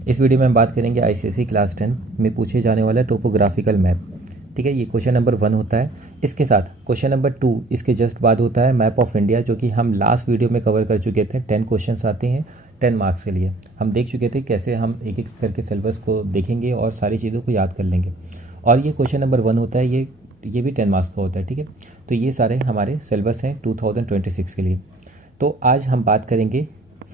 इस वीडियो में हम बात करेंगे आईसीएसई क्लास 10 में पूछे जाने वाला टोपोग्राफिकल मैप। ठीक है, ये क्वेश्चन नंबर 1 होता है। इसके साथ क्वेश्चन नंबर 2 इसके जस्ट बाद होता है मैप ऑफ इंडिया, जो कि हम लास्ट वीडियो में कवर कर चुके थे। 10 क्वेश्चन आते हैं 10 मार्क्स के लिए। हम देख चुके थे कैसे हम एक एक करके सिलेबस को देखेंगे और सारी चीज़ों को याद कर लेंगे। और ये क्वेश्चन नंबर 1 होता है, ये भी 10 मार्क्स का होता है। ठीक है, तो ये सारे हमारे सिलेबस हैं 2026 के लिए। तो आज हम बात करेंगे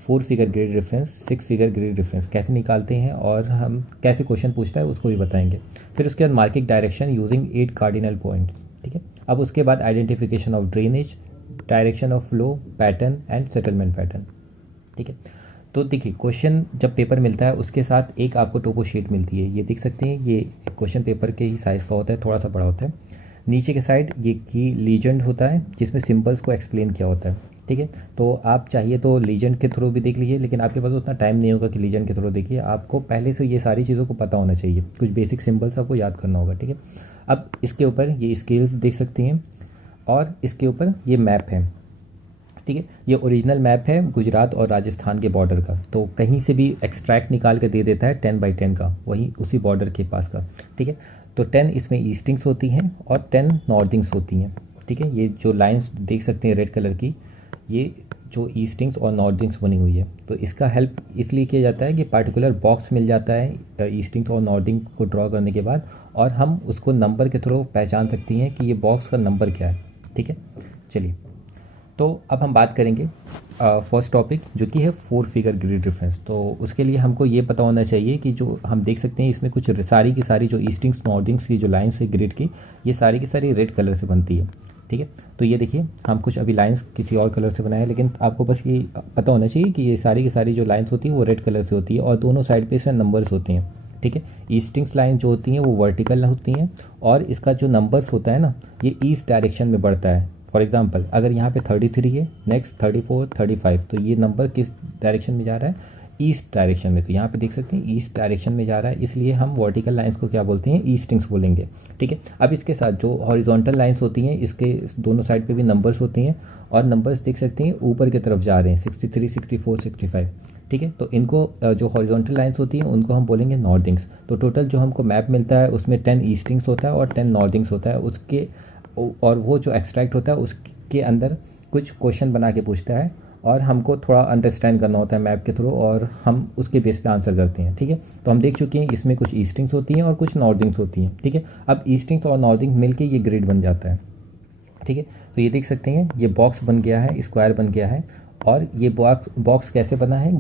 4 figure grid reference, 6 figure grid reference कैसे निकालते हैं और हम कैसे क्वेश्चन पूछता है उसको भी बताएंगे। फिर उसके बाद marking direction using 8 cardinal point. ठीक है, अब उसके बाद identification of drainage, direction of flow, pattern and settlement pattern. ठीक है, तो देखिए क्वेश्चन जब पेपर मिलता है उसके साथ एक आपको टोपो शीट मिलती है। ये देख सकते हैं, ये क्वेश्चन पेपर के ही साइज़ का होता है, थोड़ा सा बड़ा होता है। नीचे के साइड ये की लीजेंड होता है जिसमें सिंबल्स को एक्सप्लेन किया होता है। ठीक है, तो आप चाहिए तो लीजेंड के थ्रू भी देख लीजिए, लेकिन आपके पास उतना टाइम नहीं होगा कि लीजेंड के थ्रू देखिए। आपको पहले से ये सारी चीज़ों को पता होना चाहिए, कुछ बेसिक सिंबल्स आपको याद करना होगा। ठीक है, अब इसके ऊपर ये स्केल्स देख सकते हैं और इसके ऊपर ये मैप है। ठीक है, ये ओरिजिनल मैप है गुजरात और राजस्थान के बॉर्डर का। तो कहीं से भी एक्सट्रैक्ट निकाल के दे देता है 10x10 का, वही उसी बॉर्डर के पास का। ठीक है, तो 10 इसमें ईस्टिंग्स होती हैं और 10 नॉर्दिंग्स होती हैं। ठीक है, ये जो लाइंस देख सकते हैं रेड कलर की, ये जो ईस्टिंग्स और नॉर्दिंग्स बनी हुई है। तो इसका हेल्प इसलिए किया जाता है कि पार्टिकुलर बॉक्स मिल जाता है ईस्टिंग्स और नॉर्दिंग को ड्रॉ करने के बाद, और हम उसको नंबर के थ्रू पहचान सकती हैं कि ये बॉक्स का नंबर क्या है। ठीक है, चलिए तो अब हम बात करेंगे फर्स्ट टॉपिक, जो कि है 4 फिगर ग्रिड रेफरेंस। तो उसके लिए हमको ये पता होना चाहिए कि जो हम देख सकते हैं इसमें कुछ सारी की सारी जो ईस्टिंग्स नॉर्दिंग्स की जो लाइन्स है ग्रिड की, ये सारी की सारी रेड कलर से बनती है। ठीक है, तो ये देखिए हम कुछ अभी लाइंस किसी और कलर से बनाए हैं, लेकिन आपको बस ये पता होना चाहिए कि ये सारी की सारी जो लाइंस होती है वो रेड कलर से होती है और दोनों साइड पे इसमें नंबर्स होते हैं। ठीक है, ईस्टिंग्स लाइन जो होती हैं वो वर्टिकल होती हैं और इसका जो नंबर्स होता है ना, ये ईस्ट डायरेक्शन में बढ़ता है। फॉर एग्जांपल अगर यहाँ पे 33 है, नेक्स्ट 34, 35, तो ये नंबर किस डायरेक्शन में जा रहा है? ईस्ट डायरेक्शन में। तो यहाँ पे देख सकते हैं ईस्ट डायरेक्शन में जा रहा है, इसलिए हम वर्टिकल लाइंस को क्या बोलते हैं? ईस्टिंग्स बोलेंगे। ठीक है, अब इसके साथ जो हॉरिजॉन्टल लाइंस होती हैं, इसके दोनों साइड पे भी नंबर्स होती हैं और नंबर्स देख सकते हैं ऊपर की तरफ जा रहे हैं, 63, 64, 65। ठीक है, तो इनको जो हॉरिजॉन्टल लाइंस होती हैं उनको हम बोलेंगे नॉर्दिंग्स। तो टोटल जो हमको मैप मिलता है उसमें 10 ईस्टिंग्स होता है और 10 नॉर्दिंग्स होता है उसके, और वो जो एक्सट्रैक्ट होता है उसके अंदर कुछ क्वेश्चन बना के पूछता है और हमको थोड़ा अंडरस्टैंड करना होता है मैप के थ्रू, और हम उसके बेस पे आंसर करते हैं। ठीक है, तो हम देख चुके हैं इसमें कुछ ईस्टिंग्स होती हैं और कुछ नॉर्दिंग्स होती हैं। ठीक है, अब ईस्टिंग्स और नॉर्दिंग मिलके ये ग्रिड बन जाता है। ठीक है, तो ये देख सकते हैं ये बॉक्स बन गया है, स्क्वायर बन गया है। और ये बॉक्स कैसे बना है?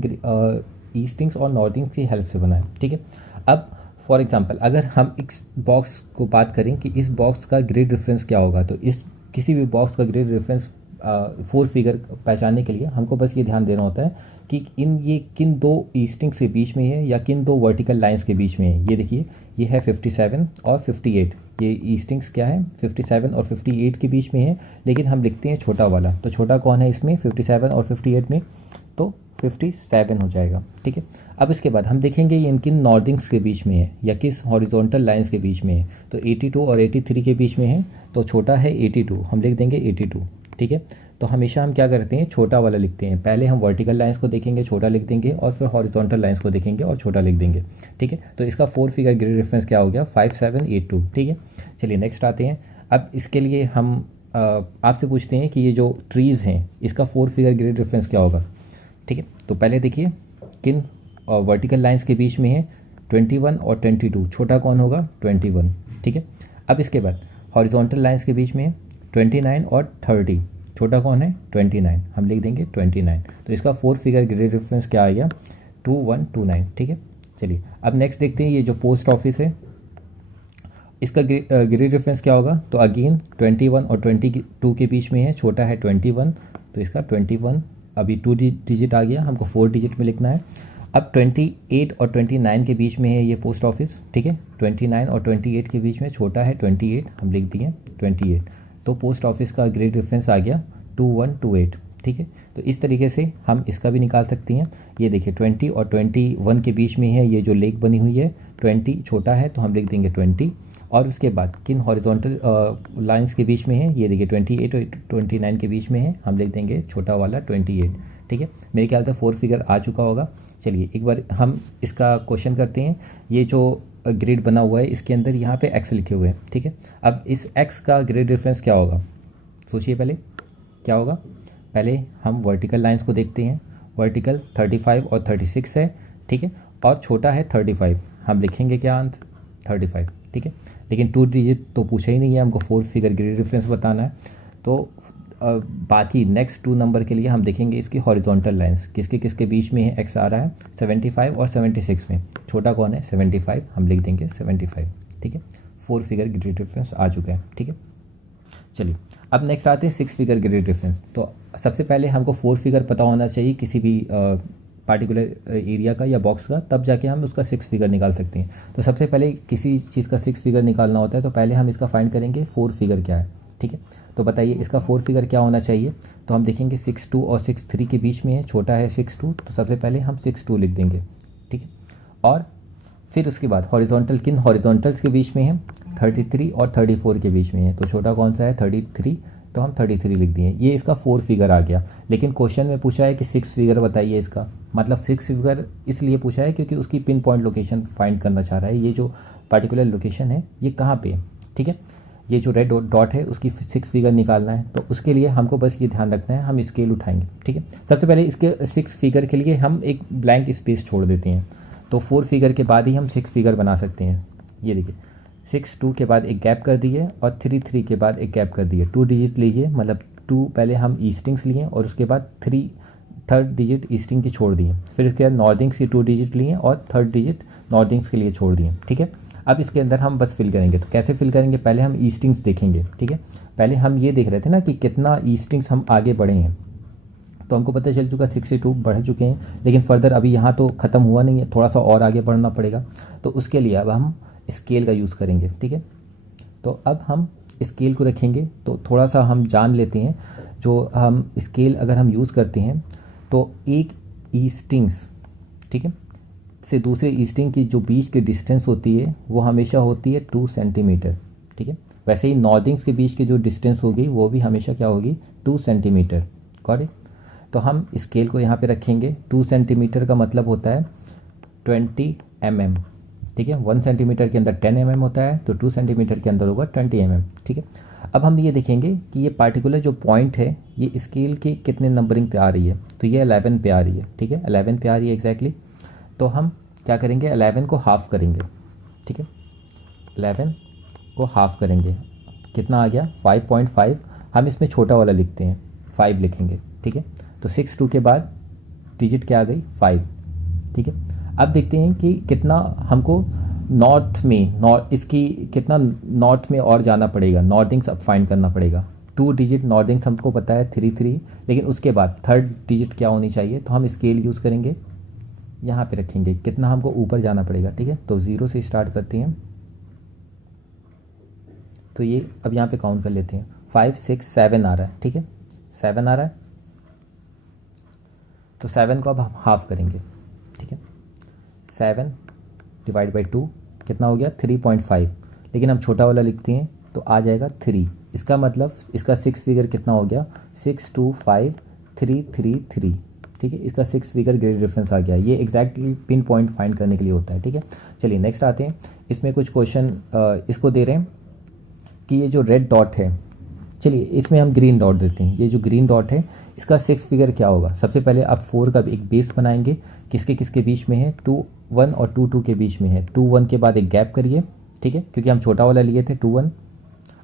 ईस्टिंग्स और नॉर्दिंग्स की हेल्प से बना है। ठीक है, अब फॉर एग्जांपल अगर हम इस बॉक्स को बात करें कि इस बॉक्स का ग्रिड रेफरेंस क्या होगा, तो इस किसी भी बॉक्स का ग्रिड रेफरेंस 4 फिगर पहचानने के लिए हमको बस ये ध्यान देना होता है कि ये किन दो ईस्टिंग्स के बीच में है या किन दो वर्टिकल लाइंस के बीच में है। ये देखिए ये है 57 और 58, ये ईस्टिंग्स क्या है? 57 और 58 के बीच में है, लेकिन हम लिखते हैं छोटा वाला। तो छोटा कौन है इसमें? 57 और 58 में, तो 57 हो जाएगा। ठीक है, अब इसके बाद हम देखेंगे ये किन नॉर्दिंग्स के बीच में है या किस हॉरिजॉन्टल लाइंस के बीच में है। तो 82 और 83 के बीच में है, तो छोटा है 82, हम लिख देंगे 82। ठीक है, तो हमेशा हम क्या करते हैं? छोटा वाला लिखते हैं। पहले हम वर्टिकल लाइंस को देखेंगे, छोटा लिख देंगे, और फिर हॉरिजॉन्टल लाइंस को देखेंगे और छोटा लिख देंगे। ठीक है, तो इसका 4 फिगर ग्रिड रेफरेंस क्या हो गया? 5782। ठीक है, चलिए नेक्स्ट आते हैं। अब इसके लिए हम आपसे पूछते हैं कि ये जो ट्रीज़ हैं इसका 4 फिगर ग्रिड रेफरेंस क्या होगा। ठीक है, तो पहले देखिए किन वर्टिकल लाइंस के बीच में है? 21 और 22, छोटा कौन होगा? 21। ठीक है, अब इसके बाद हॉरिजॉन्टल लाइंस के बीच में है 29 और 30, छोटा कौन है? 29, हम लिख देंगे 29। तो इसका 4 फिगर ग्रिड रेफरेंस क्या आ गया? 2129। ठीक है, चलिए अब नेक्स्ट देखते हैं ये जो पोस्ट ऑफिस है इसका ग्रिड रेफरेंस क्या होगा। तो अगेन 21 और 22 के बीच में है, छोटा है 21, तो इसका 21 अभी 2 डिजिट आ गया, हमको 4 डिजिट में लिखना है। अब 28 और 29 के बीच में है ये पोस्ट ऑफिस। ठीक है, 29 और 28 के बीच में, छोटा है 28, हम लिख दिए 28। तो पोस्ट ऑफिस का ग्रिड रेफरेंस आ गया 2128। ठीक है, तो इस तरीके से हम इसका भी निकाल सकते हैं। ये देखिए 20 और 21 के बीच में है ये जो लेक बनी हुई है, 20 छोटा है तो हम लिख देंगे 20, और उसके बाद किन हॉरिजॉन्टल लाइंस के बीच में है? ये देखिए 28 और 29 के बीच में है, हम लिख देंगे छोटा वाला 28। ठीक है, मेरे ख्याल से 4 फिगर आ चुका होगा। चलिए एक बार हम इसका क्वेश्चन करते हैं। ये जो ग्रिड बना हुआ है इसके अंदर यहाँ पे x लिखे हुए हैं, ठीक है। अब इस x का ग्रिड रेफरेंस क्या होगा, सोचिए पहले क्या होगा। पहले हम वर्टिकल लाइंस को देखते हैं। वर्टिकल 35 और 36 है, ठीक है, और छोटा है 35। हम लिखेंगे क्या अंत 35, ठीक है। लेकिन 2 डिजिट तो पूछा ही नहीं है, हमको 4 फिगर ग्रिड रेफरेंस बताना है। तो बाकी नेक्स्ट 2 नंबर के लिए हम देखेंगे इसकी हॉरिजॉन्टल लाइंस किसके किसके बीच में है। x आ रहा है 75 और 76 में, छोटा कौन है 75, हम लिख देंगे 75, ठीक है। 4 फिगर ग्रिड रेफरेंस आ चुका है, ठीक है। चलिए अब नेक्स्ट आते हैं 6 फिगर ग्रिड रेफरेंस। तो सबसे पहले हमको 4 फिगर पता होना चाहिए किसी भी पार्टिकुलर एरिया का या बॉक्स का, तब जाके हम उसका 6 फिगर निकाल सकते हैं। तो सबसे पहले किसी चीज़ का 6 फिगर निकालना होता है तो पहले हम इसका फाइंड करेंगे 4 फिगर क्या है, ठीक है। तो बताइए इसका 4 फिगर क्या होना चाहिए। तो हम देखेंगे 6 2 और 6 3 के बीच में है, छोटा है 6 2, तो सबसे पहले हम 6 2 लिख देंगे, ठीक है। और फिर उसके बाद हॉरिजॉन्टल किन हॉरिजॉन्टल्स के बीच में है 33 और 34 के बीच में है, तो छोटा कौन सा है 33, तो हम 33 लिख दिए। ये इसका 4 फिगर आ गया। लेकिन क्वेश्चन में पूछा है कि 6 फिगर बताइए इसका, मतलब 6 फिगर इसलिए पूछा है क्योंकि उसकी पिन पॉइंट लोकेशन फाइंड करना चाह रहा है। ये जो पार्टिकुलर लोकेशन है ये कहाँ पे है, ठीक है। ये जो रेड डॉट है उसकी 6 फिगर निकालना है, तो उसके लिए हमको बस ये ध्यान रखना है, हम स्केल उठाएंगे, ठीक है। सबसे पहले इसके 6 फिगर के लिए हम एक ब्लैंक स्पेस छोड़ देते हैं। तो 4 फिगर के बाद ही हम 6 फिगर बना सकते हैं। ये देखिए 6 2 के बाद एक गैप कर दिए और 3 3 के बाद एक गैप कर दिए। 2 डिजिट लीजिए, मतलब 2 पहले हम ईस्टिंग्स लिए और उसके बाद 3 थर्ड डिजिट ईस्टिंग की छोड़ दिए। फिर उसके बाद नॉर्दिंग्स की 2 डिजिट लिए और थर्ड डिजिट नॉर्दिंग्स के लिए छोड़ दिए, ठीक है। अब इसके अंदर हम बस फिल करेंगे। तो कैसे फिल करेंगे, पहले हम ईस्टिंग्स देखेंगे, ठीक है। पहले हम ये देख रहे थे ना कि कितना ईस्टिंग्स हम आगे बढ़े हैं, तो हमको पता चल चुका 62 बढ़ चुके हैं। लेकिन फर्दर अभी यहाँ तो ख़त्म हुआ नहीं है, थोड़ा सा और आगे बढ़ना पड़ेगा। तो उसके लिए अब हम स्केल का यूज़ करेंगे, ठीक है। तो अब हम स्केल को रखेंगे, तो थोड़ा सा हम जान लेते हैं। जो हम स्केल अगर हम यूज़ करते हैं तो एक ईस्टिंग्स, ठीक है, से दूसरे ईस्टिंग की जो बीच की डिस्टेंस होती है वो हमेशा होती है 2 सेंटीमीटर, ठीक है। वैसे ही नॉर्दिंग्स के बीच की जो डिस्टेंस होगी वो भी हमेशा क्या होगी 2 सेंटीमीटर, करेक्ट। तो हम स्केल को यहाँ पे रखेंगे। 2 सेंटीमीटर का मतलब होता है 20 mm, ठीक है। 1 सेंटीमीटर के अंदर 10 mm होता है, तो 2 सेंटीमीटर के अंदर होगा 20 mm, ठीक है। अब हम ये देखेंगे कि ये पार्टिकुलर जो पॉइंट है ये स्केल के कितने नंबरिंग पे आ रही है। तो ये 11 पे आ रही है, ठीक है, 11 पे आ रही है एग्जैक्टली। तो हम क्या करेंगे 11 को हाफ़ करेंगे, ठीक है। 11 को हाफ़ करेंगे, कितना आ गया 5.5। हम इसमें छोटा वाला लिखते हैं, 5 लिखेंगे, ठीक है। तो 6 2 के बाद डिजिट क्या आ गई 5, ठीक है। अब देखते हैं कि कितना हमको नॉर्थ में इसकी कितना नॉर्थ में और जाना पड़ेगा, नॉर्दिंग्स अब फाइंड करना पड़ेगा। 2 डिजिट नॉर्दिंग्स हमको पता है 3 3, लेकिन उसके बाद थर्ड डिजिट क्या होनी चाहिए। तो हम स्केल यूज़ करेंगे, यहाँ पे रखेंगे, कितना हमको ऊपर जाना पड़ेगा, ठीक है। तो 0 से स्टार्ट करते हैं। तो ये अब यहाँ पे काउंट कर लेते हैं, 5 6 7 आ रहा है, ठीक है, 7 आ रहा है। तो 7 को अब हम हाफ़ करेंगे, ठीक है। 7 डिवाइड बाई 2 कितना हो गया 3.5, लेकिन हम छोटा वाला लिखते हैं तो आ जाएगा 3। इसका मतलब इसका 6 फिगर कितना हो गया 6 2 5 3 3 3, ठीक है। इसका 6 फिगर ग्रेड रेफरेंस आ गया। ये एग्जैक्टली पिन पॉइंट फाइंड करने के लिए होता है, ठीक है। चलिए नेक्स्ट आते हैं। इसमें कुछ क्वेश्चन इसको दे रहे हैं कि ये जो रेड डॉट है, चलिए इसमें हम ग्रीन डॉट देते हैं। ये जो ग्रीन डॉट है इसका 6 फिगर क्या होगा। सबसे पहले आप 4 का एक बेस बनाएंगे, किसके किसके बीच में है 2 1 और 2 2 के बीच में है। 2 1 के बाद एक गैप करिए, ठीक है, क्योंकि हम छोटा वाला लिए थे 2 1।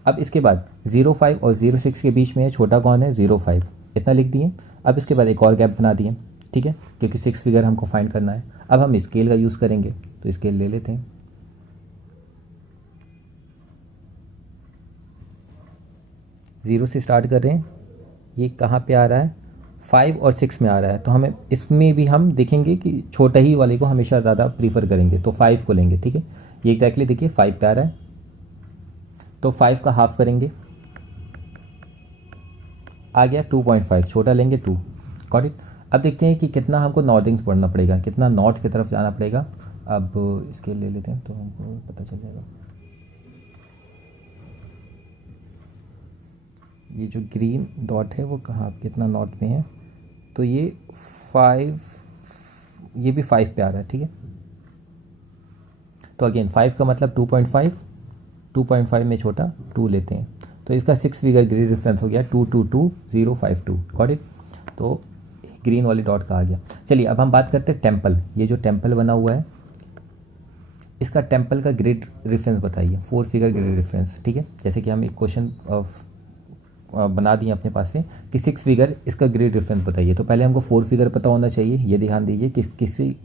अब इसके बाद 0 5 और 0 6 के बीच में है, छोटा कौन है 0 5, इतना लिख दिए। अब इसके बाद एक और गैप बना दिए, ठीक है, क्योंकि 6 फिगर हमको फाइंड करना है। अब हम स्केल का यूज़ करेंगे, तो स्केल ले लेते हैं। 0 से स्टार्ट कर रहे हैं, ये कहाँ पे आ रहा है 5 और 6 में आ रहा है। तो हमें इसमें भी हम देखेंगे कि छोटा ही वाले को हमेशा ज़्यादा प्रीफर करेंगे, तो 5 को लेंगे, ठीक है। ये एग्जैक्टली देखिए 5 पे आ रहा है, तो 5 का हाफ करेंगे, आ गया 2.5, छोटा लेंगे 2, गॉट इट। अब देखते हैं कि कितना हमको नॉर्दिंग्स बढ़ना पड़ेगा, कितना नॉर्थ की तरफ जाना पड़ेगा। अब स्केल ले लेते हैं तो हमको पता चल जाएगा। ये जो ग्रीन डॉट है वो कहाँ कितना नॉर्थ में है, तो ये 5 ये भी 5 पे आ रहा है, ठीक है। तो अगेन 5 का मतलब 2.5, 2.5 में छोटा 2 लेते हैं, तो इसका 6 फिगर ग्रिड रेफरेंस हो गया 222052। Got it. तो ग्रीन वाले डॉट का आ गया। चलिए अब हम बात करते हैं टेम्पल। ये जो टेम्पल बना हुआ है, इसका टेम्पल का ग्रिड रेफरेंस बताइए, 4 फिगर ग्रिड रेफरेंस, ठीक है। जैसे कि हम एक क्वेश्चन बना दिए अपने पास से कि 6 फिगर इसका ग्रिड रेफरेंस बताइए, तो पहले हमको 4 फिगर पता होना चाहिए। ये ध्यान दीजिए कि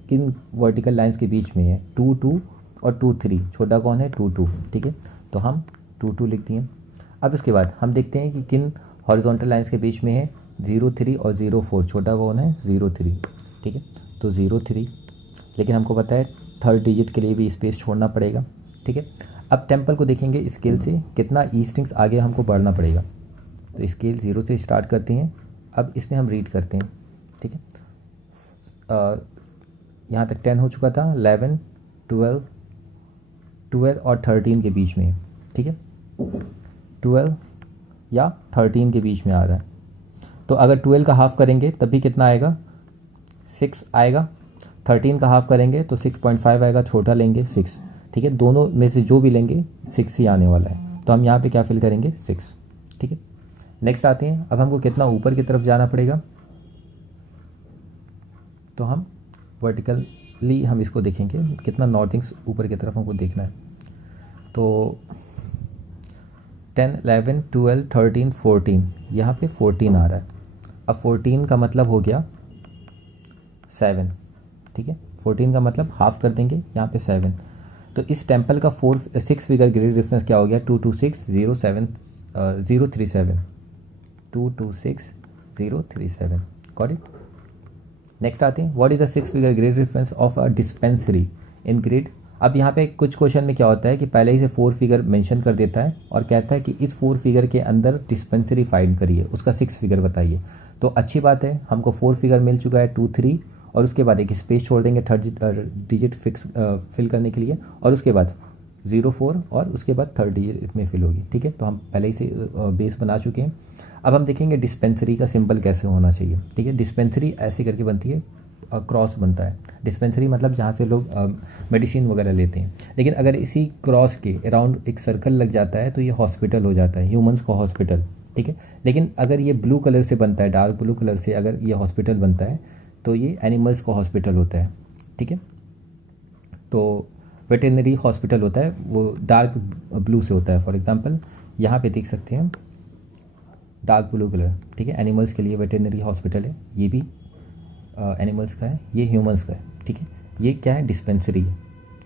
किन वर्टिकल लाइंस के बीच में है, 2 2 और 2 3। छोटा कौन है, 2 2, ठीक है। तो हम 2 2 लिख दिए। अब इसके बाद हम देखते हैं कि किन हॉरिजॉन्टल लाइंस के बीच में है, 0 3 और 0 4। छोटा कौन है, 0 3, ठीक है। तो 0 3, लेकिन हमको पता है थर्ड डिजिट के लिए भी स्पेस छोड़ना पड़ेगा, ठीक है। अब टेम्पल को देखेंगे स्केल से कितना ईस्टिंग्स आगे हमको बढ़ना पड़ेगा। तो स्केल 0 से स्टार्ट करते हैं। अब इसमें हम रीड करते हैं, ठीक है। यहाँ तक 10 हो चुका था, 11 12 और 13 के बीच में, ठीक है। 12 या 13 के बीच में आ रहा है। तो अगर 12 का हाफ करेंगे तब भी कितना आएगा, 6 आएगा। 13 का हाफ करेंगे तो 6.5 आएगा, छोटा लेंगे 6, ठीक है। दोनों में से जो भी लेंगे 6 ही आने वाला है। तो हम यहाँ पे क्या फिल करेंगे, 6, ठीक है। नेक्स्ट आते हैं, अब हमको कितना ऊपर की तरफ जाना पड़ेगा। तो हम वर्टिकली हम इसको देखेंगे कितना नॉर्थिंग्स ऊपर की तरफ हमको देखना है। तो 10 11 12 13 14, यहाँ पे 14 आ रहा है। अब 14 का मतलब हो गया 7, ठीक है। 14 का मतलब हाफ कर देंगे, यहाँ पे 7। तो इस टेम्पल का 6 फिगर ग्रिड रेफरेंस क्या हो गया, 226037 226037। Got it. नेक्स्ट आते हैं, what is the 6 figure grid reference of a dispensary in grid. अब यहाँ पे कुछ क्वेश्चन में क्या होता है कि पहले ही से 4 फिगर मेंशन कर देता है और कहता है कि इस 4 फिगर के अंदर डिस्पेंसरी फाइंड करिए, उसका 6 फिगर बताइए। तो अच्छी बात है, हमको 4 फिगर मिल चुका है, 2 3, और उसके बाद एक स्पेस छोड़ देंगे थर्ड डिजिट फिल करने के लिए, और उसके बाद 0 4 और उसके बाद थर्ड डिजिट इसमें फिल होगी, ठीक है। तो हम पहले ही से बेस बना चुके हैं। अब हम देखेंगे डिस्पेंसरी का सिंबल कैसे होना चाहिए, ठीक है। डिस्पेंसरी ऐसे करके बनती है, क्रॉस बनता है। डिस्पेंसरी मतलब जहाँ से लोग मेडिसिन वगैरह लेते हैं। लेकिन अगर इसी क्रॉस के अराउंड एक सर्कल लग जाता है तो ये हॉस्पिटल हो जाता है, ह्यूमंस का हॉस्पिटल, ठीक है। लेकिन अगर ये ब्लू कलर से बनता है, डार्क ब्लू कलर से अगर ये हॉस्पिटल बनता है तो ये एनिमल्स का हॉस्पिटल होता है, ठीक है। तो वेटेरिनरी हॉस्पिटल होता है, वो डार्क ब्लू से होता है। फॉर एग्जांपल यहाँ पे देख सकते हैं डार्क ब्लू कलर, ठीक है। एनिमल्स के लिए वेटेरिनरी हॉस्पिटल है, ये भी एनिमल्स का है, ये ह्यूमंस का है, ठीक है। ये क्या है, डिस्पेंसरी है,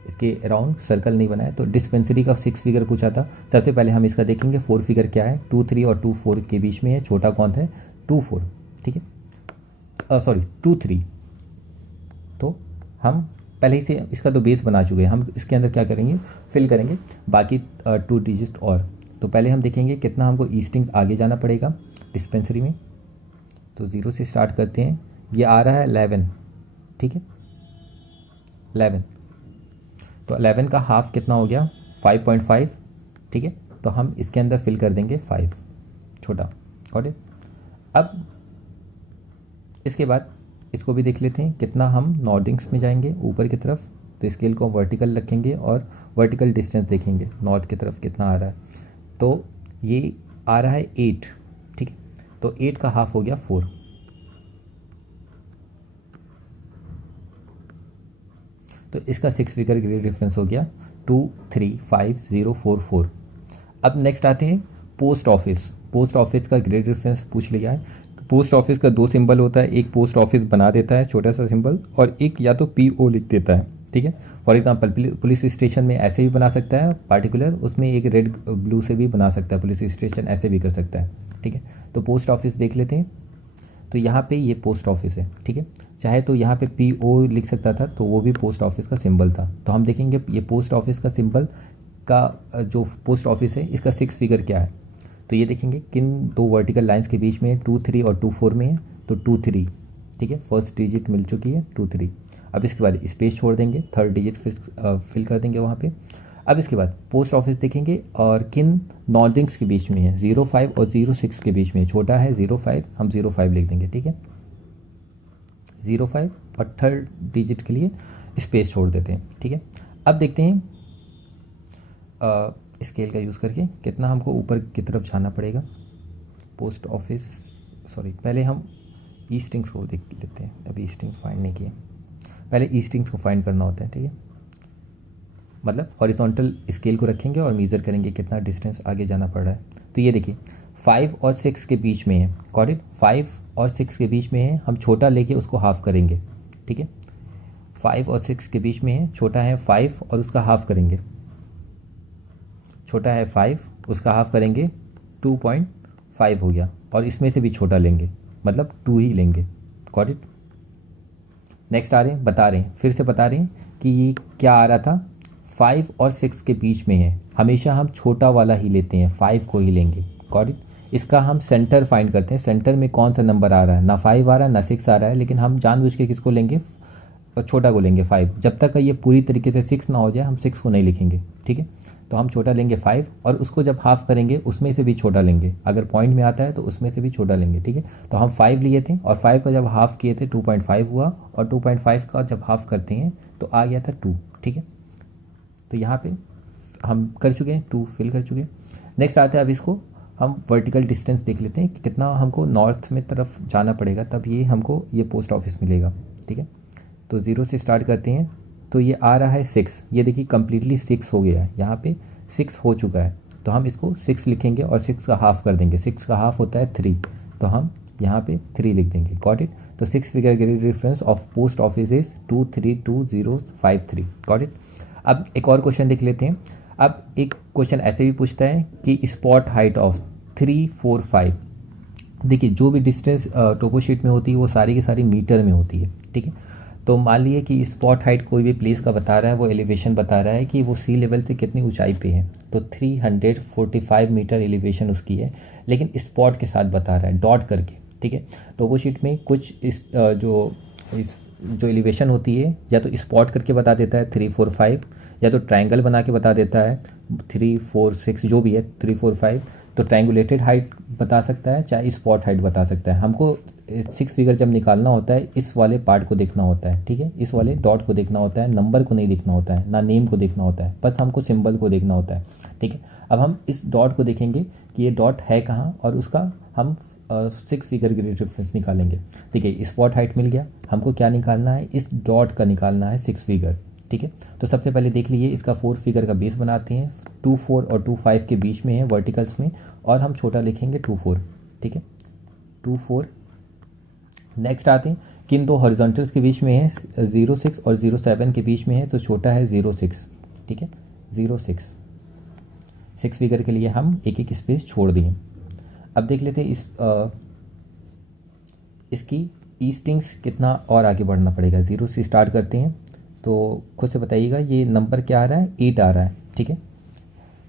इसके अराउंड सर्कल नहीं बना है। तो डिस्पेंसरी का 6 फिगर पूछा था। सबसे पहले हम इसका देखेंगे 4 फिगर क्या है, 2 3 और 2 4 के बीच में है। छोटा कौन है, 2 4, ठीक है, सॉरी 2 3। तो हम पहले ही से इसका तो बेस बना चुके हैं, हम इसके अंदर क्या करेंगे, फिल करेंगे बाकी 2 डिजिट और। तो पहले हम देखेंगे कितना हमको ईस्टिंग आगे जाना पड़ेगा डिस्पेंसरी में। तो 0 से स्टार्ट करते हैं, ये आ रहा है 11, ठीक है, 11। तो 11 का हाफ कितना हो गया, 5.5, ठीक है। तो हम इसके अंदर फिल कर देंगे 5, छोटा। Got it. अब इसके बाद इसको भी देख लेते हैं कितना हम नॉर्थिंग्स में जाएंगे ऊपर की तरफ। तो स्केल को वर्टिकल रखेंगे और वर्टिकल डिस्टेंस देखेंगे नॉर्थ की तरफ कितना आ रहा है। तो ये आ रहा है 8, ठीक है। तो 8 का हाफ हो गया 4। तो इसका 6 फिगर ग्रिड रेफरेंस हो गया 235044। अब नेक्स्ट आते हैं पोस्ट ऑफिस। पोस्ट ऑफिस का ग्रिड रेफरेंस पूछ लिया है। पोस्ट ऑफिस का 2 सिंबल होता है, एक पोस्ट ऑफिस बना देता है छोटा सा सिंबल, और एक या तो PO लिख देता है, ठीक है। फॉर एग्जांपल पुलिस स्टेशन में ऐसे भी बना सकता है पार्टिकुलर, उसमें एक रेड ब्लू से भी बना सकता है, पुलिस स्टेशन ऐसे भी कर सकता है, ठीक है। तो पोस्ट ऑफिस देख लेते हैं। तो यहाँ पे ये पोस्ट ऑफिस है, ठीक है। चाहे तो यहाँ पे PO लिख सकता था, तो वो भी पोस्ट ऑफिस का सिंबल था। तो हम देखेंगे ये पोस्ट ऑफिस का सिंबल का जो पोस्ट ऑफिस है इसका 6 फिगर क्या है। तो ये देखेंगे किन 2 वर्टिकल लाइंस के बीच में 2 3 और 2 4 में है। तो 2 3, ठीक है, फर्स्ट डिजिट मिल चुकी है 2 3। अब इसके बाद स्पेस छोड़ देंगे, थर्ड डिजिट फिल कर देंगे वहाँ पे। अब इसके बाद पोस्ट ऑफिस देखेंगे और किन नॉर्थिंग्स के बीच में है, 05 और 06 के बीच में। छोटा है 05, हम 05 लिख देंगे, ठीक है। 05 और थर्ड डिजिट के लिए स्पेस छोड़ देते हैं। ठीक है, अब देखते हैं स्केल का यूज़ करके कितना हमको ऊपर की तरफ जाना पड़ेगा। पोस्ट ऑफिस, सॉरी, पहले हम ईस्टिंग्स को देख लेते हैं, अभी ईस्टिंग्स फाइंड नहीं किए, पहले ईस्टिंग्स को फाइंड करना होता है। ठीक है, मतलब हॉरिजॉन्टल स्केल को रखेंगे और मेज़र करेंगे कितना डिस्टेंस आगे जाना पड़ रहा है। तो ये देखिए 5 और 6 के बीच में है, गॉट इट, 5 और 6 के बीच में है, हम छोटा लेके उसको हाफ करेंगे। ठीक है, 5 और 6 के बीच में है, छोटा है 5 और उसका हाफ करेंगे, छोटा है 5 उसका हाफ करेंगे 2.5 हो गया, और इसमें से भी छोटा लेंगे मतलब 2 ही लेंगे, गॉट इट। नेक्स्ट आ रहे हैं, बता रहे हैं, फिर से बता रहे हैं कि ये क्या आ रहा था, 5 और 6 के बीच में है, हमेशा हम छोटा वाला ही लेते हैं, 5 को ही लेंगे, गॉट इट। इसका हम सेंटर फाइंड करते हैं, सेंटर में कौन सा नंबर आ रहा है, ना 5 आ रहा है ना 6 आ रहा है, लेकिन हम जानबूझ के किसको लेंगे, छोटा को लेंगे 5। जब तक ये पूरी तरीके से 6 ना हो जाए हम 6 को नहीं लिखेंगे। ठीक है, तो हम छोटा लेंगे 5 और उसको जब हाफ करेंगे उसमें से भी छोटा लेंगे, अगर पॉइंट में आता है तो उसमें से भी छोटा लेंगे। ठीक है, तो हम 5 लिए थे और 5 का जब हाफ किए थे 2.5 हुआ, और 2.5 का जब हाफ करते हैं तो आ गया था 2। ठीक है, तो यहाँ पे हम कर चुके हैं, 2 फिल कर चुके हैं। नेक्स्ट आते हैं, अब इसको हम वर्टिकल डिस्टेंस देख लेते हैं कि कितना हमको नॉर्थ में तरफ जाना पड़ेगा तब ये हमको ये पोस्ट ऑफिस मिलेगा। ठीक है, तो 0 से स्टार्ट करते हैं, तो ये आ रहा है 6, ये देखिए कम्प्लीटली 6 हो गया है, यहाँ पे 6 हो चुका है, तो हम इसको 6 लिखेंगे और 6 का हाफ कर देंगे, 6 का हाफ होता है 3, तो हम यहाँ पे 3 लिख देंगे, गॉट इट। तो 6 figure grid reference of post office is 232053, got it. अब एक और क्वेश्चन देख लेते हैं। अब एक क्वेश्चन ऐसे भी पूछता है कि स्पॉट हाइट ऑफ 3, 4, 5, देखिए जो भी डिस्टेंस टोपो शीट में होती है वो सारी की सारी मीटर में होती है। ठीक है, तो मान लिए कि स्पॉट हाइट कोई भी प्लेस का बता रहा है, वो एलिवेशन बता रहा है कि वो सी लेवल से कितनी ऊंचाई पे है, तो 345 मीटर एलिवेशन उसकी है, लेकिन स्पॉट के साथ बता रहा है, डॉट करके। ठीक है, टोपो शीट में कुछ जो एलिवेशन होती है या तो स्पॉट करके बता देता है 3, 4, 5, या तो ट्रायंगल बना के बता देता है 3, 4, 6, जो भी है 3, 4, 5, तो ट्रायंगुलेटेड हाइट बता सकता है चाहे स्पॉट हाइट बता सकता है। हमको 6 फिगर जब निकालना होता है इस वाले पार्ट को देखना होता है। ठीक है, इस वाले डॉट को देखना होता है, नंबर को नहीं देखना होता है, ना नेम को देखना होता है, बस हमको सिंबल को देखना होता है। ठीक है, अब हम इस डॉट को देखेंगे कि ये डॉट है कहाँ, और उसका हम 6 फिगर ग्रिड रेफरेंस निकालेंगे। ठीक है, स्पॉट हाइट मिल गया, हमको क्या निकालना है, इस डॉट का निकालना है 6 फिगर। ठीक है, तो सबसे पहले देख लीजिए, इसका 4 फिगर का बेस बनाते हैं, 2, 4 और 2, 5 के बीच में है वर्टिकल्स में, और हम छोटा लिखेंगे 2, 4। ठीक है, 2, 4। नेक्स्ट आते हैं, किन दो हॉरिजॉन्टल्स के बीच में है, 0, 6 और 0, 7 के बीच में है, तो छोटा है 0, 6। ठीक है, 0, 6 फिगर के लिए हम एक एक स्पेस छोड़ दिए। अब देख लेते हैं इसकी ईस्टिंग्स कितना और आगे बढ़ना पड़ेगा। 0 से स्टार्ट करते हैं, तो खुद से बताइएगा ये नंबर क्या आ रहा है, 8 आ रहा है। ठीक है,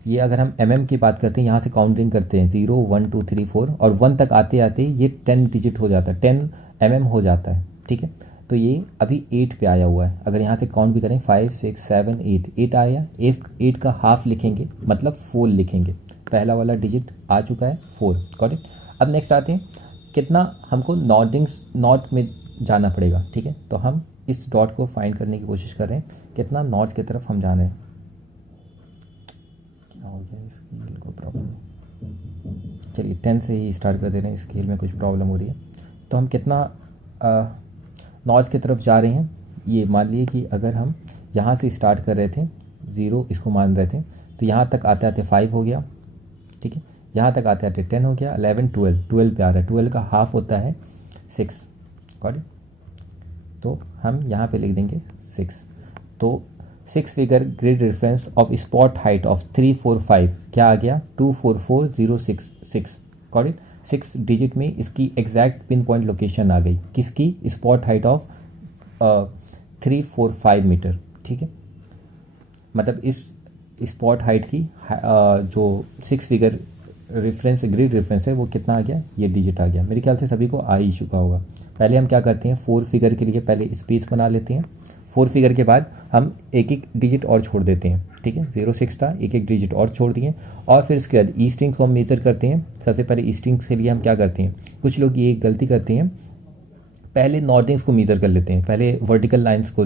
ये अगर हम mm की बात करते हैं, यहाँ से काउंटिंग करते हैं 0, 1, 2, 3, 4 और 1 तक आते आते ये 10 डिजिट हो जाता है, 10 mm हो जाता है। ठीक है, तो ये अभी 8 पे आया हुआ है, अगर यहाँ से काउंट भी करें 5, 6, 7, 8 आया, 8 का हाफ लिखेंगे मतलब 4 लिखेंगे, पहला वाला डिजिट आ चुका है 4, गॉट इट। अब नेक्स्ट आते हैं, कितना हमको नॉर्थ में जाना पड़ेगा। ठीक है, तो हम इस डॉट को फाइंड करने की कोशिश कर रहे हैं, कितना नॉर्थ की तरफ हम जा रहे हैं। क्या हो गया, स्केल को प्रॉब्लम है, चलिए 10 से ही स्टार्ट कर दे रहे हैं, स्केल में कुछ प्रॉब्लम हो रही है। तो हम कितना नॉर्थ की तरफ जा रहे हैं, ये मान लिए कि अगर हम यहाँ से स्टार्ट कर रहे थे, 0 इसको मान रहे थे, तो यहाँ तक आते आते 5 हो गया। ठीक है, यहाँ तक आते आते 10 हो गया, 11, 12 पे आ रहा है, 12 का हाफ होता है 6, गॉट इट। तो हम यहाँ पे लिख देंगे 6। तो 6 figure grid reference of spot height of 3, 4, 5 क्या आ गया, 244,066, गॉट इट। 6 डिजिट में इसकी एग्जैक्ट पिन पॉइंट लोकेशन आ गई, किसकी, स्पॉट हाइट ऑफ 3, 4, 5 मीटर। ठीक है, मतलब इस स्पॉट हाइट की जो 6 फिगर रेफरेंस ग्रिड रेफरेंस है वो कितना आ गया, ये डिजिट आ गया। मेरे ख्याल से सभी को आ ही चुका होगा। पहले हम क्या करते हैं, 4 फिगर के लिए पहले स्पेस बना लेते हैं, 4 फिगर के बाद हम एक एक डिजिट और छोड़ देते हैं। ठीक है, 0, 6 था, एक एक डिजिट और छोड़ दिए, और फिर उसके बाद ईस्टिंग्स को हम मेजर करते हैं। सबसे पहले ईस्टिंग्स के लिए हम क्या करते हैं, कुछ लोग ये गलती करते हैं, पहले नॉर्थिंग्स को मेज़र कर लेते हैं, पहले वर्टिकल लाइंस को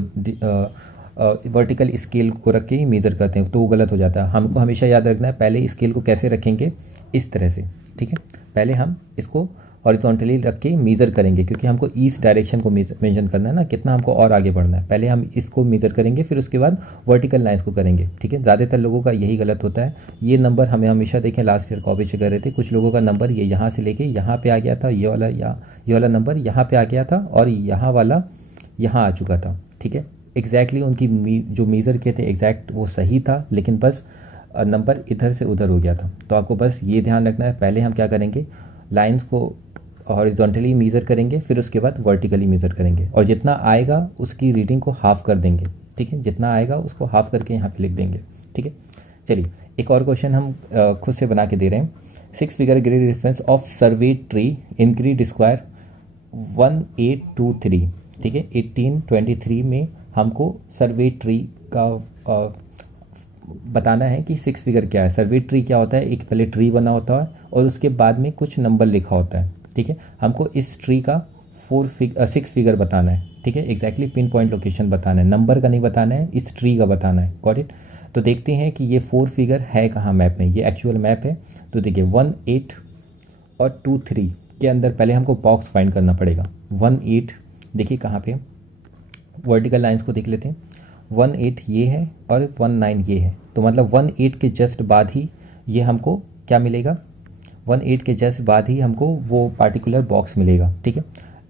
वर्टिकल स्केल को रख के ही मेज़र करते हैं, तो वो गलत हो जाता है। हमको हमेशा याद रखना है पहले स्केल को कैसे रखेंगे, इस तरह से, ठीक है। पहले हम इसको हॉरिजॉन्टली रख के मेज़र करेंगे, क्योंकि हमको ईस्ट डायरेक्शन को मेंशन करना है ना, कितना हमको और आगे बढ़ना है। पहले हम इसको मेज़र करेंगे, फिर उसके बाद वर्टिकल लाइंस को करेंगे, ठीक है। ज़्यादातर लोगों का यही गलत होता है। ये नंबर हमें हमेशा देखें लास्ट ईयर कॉपी से कर रहे थे, कुछ लोगों का नंबर ये यहाँ से लेके यहाँ पे आ गया था, ये वाला नंबर यहाँ पे आ गया था, और यहाँ वाला यहाँ आ चुका था, ठीक है। एग्जैक्टली उनकी जो मेज़र किए थे एग्जैक्ट वो सही था, लेकिन बस नंबर इधर से उधर हो गया था। तो आपको बस ये ध्यान रखना है, पहले हम क्या करेंगे, लाइंस को हॉरिजॉन्टली मेज़र करेंगे, फिर उसके बाद वर्टिकली मेज़र करेंगे, और जितना आएगा उसकी रीडिंग को हाफ कर देंगे, ठीक है। जितना आएगा उसको हाफ करके यहाँ पे लिख देंगे, ठीक है। चलिए एक और क्वेश्चन हम खुद से बना के दे रहे हैं। 6 figure grid reference of survey tree in grid square 1823, ठीक है। 1823 में हमको सर्वे ट्री का बताना है कि 6 फिगर क्या है। सर्वे ट्री क्या होता है, एक पहले ट्री बना होता है और उसके बाद में कुछ नंबर लिखा होता है, ठीक है। हमको इस ट्री का 6 फिगर बताना है, ठीक है। एग्जैक्टली पिन पॉइंट लोकेशन बताना है, नंबर का नहीं बताना है, इस ट्री का बताना है। Got it. तो देखते हैं कि ये 4 फिगर है कहाँ मैप में, ये एक्चुअल मैप है। तो देखिए 1 8 और 2 3 के अंदर पहले हमको बॉक्स फाइंड करना पड़ेगा। 1 8 देखिए कहाँ पे, वर्टिकल लाइंस को देख लेते हैं। 1 8 ये है और 1 9 ये है, तो मतलब 1 8 के जस्ट बाद ही ये हमको क्या मिलेगा, 1 8 के जस्ट बाद ही हमको वो पार्टिकुलर बॉक्स मिलेगा, ठीक है।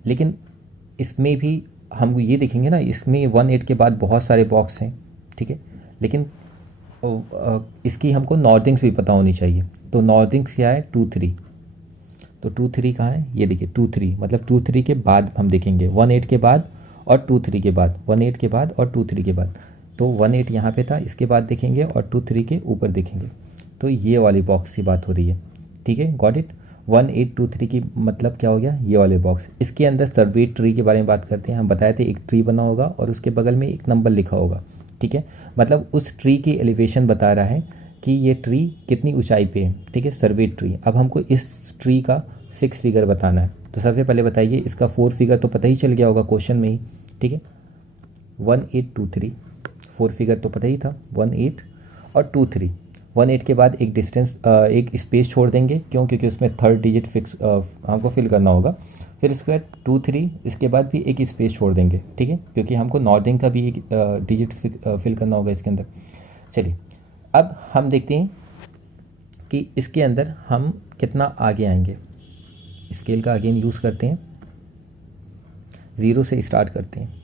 लेकिन इसमें भी हम ये देखेंगे ना, इसमें 1 8 के बाद बहुत सारे बॉक्स हैं, ठीक है। लेकिन इसकी हमको नॉर्थिंग्स भी पता होनी चाहिए। तो नॉर्थिंग्स क्या है, 2 3। तो 2 3 कहाँ है, ये देखिए 2 3, मतलब 2 3 के बाद हम देखेंगे, 1 8 के बाद और 2 3 के बाद, 1 8 के बाद और 2 3 के बाद। तो 1 8 यहाँ पे था, इसके बाद देखेंगे और 2 3 के ऊपर देखेंगे। तो ये वाली बॉक्स की बात हो रही है, ठीक है। Got it. 1 8 2 3 की मतलब क्या हो गया, ये वाले बॉक्स। इसके अंदर सर्वे ट्री के बारे में बात करते हैं। हम बताए थे एक ट्री बना होगा और उसके बगल में एक नंबर लिखा होगा, ठीक है। मतलब उस ट्री की एलिवेशन बता रहा है कि ये ट्री कितनी ऊंचाई पे है, ठीक है, सर्वे ट्री। अब हमको इस ट्री का 6 फिगर बताना है। तो सबसे पहले बताइए, इसका 4 फिगर तो पता ही चल गया होगा क्वेश्चन में ही, ठीक है। 1 8 2 3, 4 फिगर तो पता ही था, 1 8 और 2 3। 1 8 के बाद एक डिस्टेंस, एक स्पेस छोड़ देंगे, क्यों, क्योंकि उसमें थर्ड डिजिट फिक्स हमको फिल करना होगा। फिर इसके बाद 2 3, इसके बाद भी एक स्पेस छोड़ देंगे, ठीक है, क्योंकि हमको नॉर्थिंग का भी एक डिजिट फिल करना होगा इसके अंदर। चलिए अब हम देखते हैं कि इसके अंदर हम कितना आगे आएंगे। स्केल का अगेन यूज़ करते हैं, 0 से स्टार्ट करते हैं।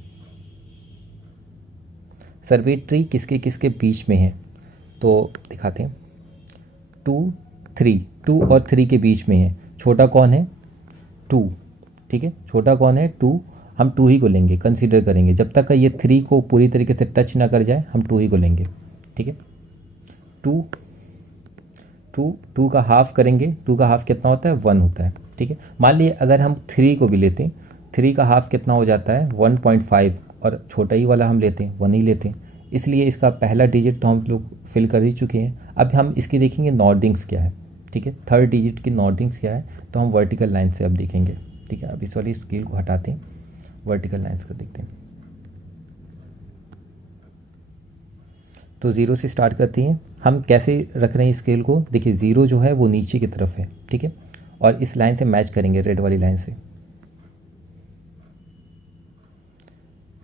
सर्वे ट्री किसके किसके बीच में है, तो दिखाते हैं। 2 3, 2 और 3 के बीच में है। छोटा कौन है, 2, ठीक है। छोटा कौन है, 2। हम 2 ही को लेंगे, कंसीडर करेंगे। जब तक ये 3 को पूरी तरीके से टच ना कर जाए, हम 2 ही को लेंगे, ठीक है। 2 2 2 का हाफ करेंगे। 2 का हाफ कितना होता है, 1 होता है, ठीक है। मान लीजिए अगर हम 3 को भी लेते हैं, 3 का हाफ कितना हो जाता है, 1.5, और छोटा ही वाला हम लेते हैं, 1 ही लेते हैं। इसलिए इसका पहला डिजिट तो हम लोग फिल कर ही चुके हैं। अब हम इसकी देखेंगे नॉर्थिंग्स क्या है, ठीक है। थर्ड डिजिट की नॉर्थिंग्स क्या है, तो हम वर्टिकल लाइन से अब देखेंगे, ठीक है। अब इस वाली स्केल को हटाते हैं, वर्टिकल लाइन्स को देखते हैं। तो 0 से स्टार्ट करते हैं। हम कैसे रख रहे हैं स्केल को, देखिए 0 जो है वो नीचे की तरफ है, ठीक है, और इस लाइन से मैच करेंगे, रेड वाली लाइन से।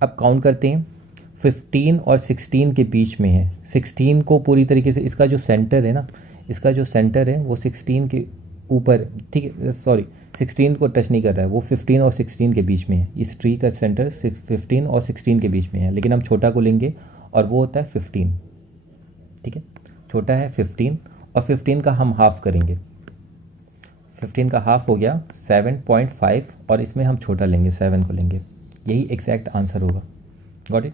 अब काउंट करते हैं, 15 और 16 के बीच में है। 16 को पूरी तरीके से, इसका जो सेंटर है ना, इसका जो सेंटर है वो 16 के ऊपर, ठीक है, सॉरी 16 को टच नहीं कर रहा है, वो 15 और 16 के बीच में है। इस ट्री का सेंटर 15 और 16 के बीच में है, लेकिन हम छोटा को लेंगे और वो होता है 15, ठीक है। छोटा है 15 और 15 का हम हाफ करेंगे। 15 का हाफ हो गया 7.5, और इसमें हम छोटा लेंगे, 7 को लेंगे। यही एग्जैक्ट आंसर होगा। Got it.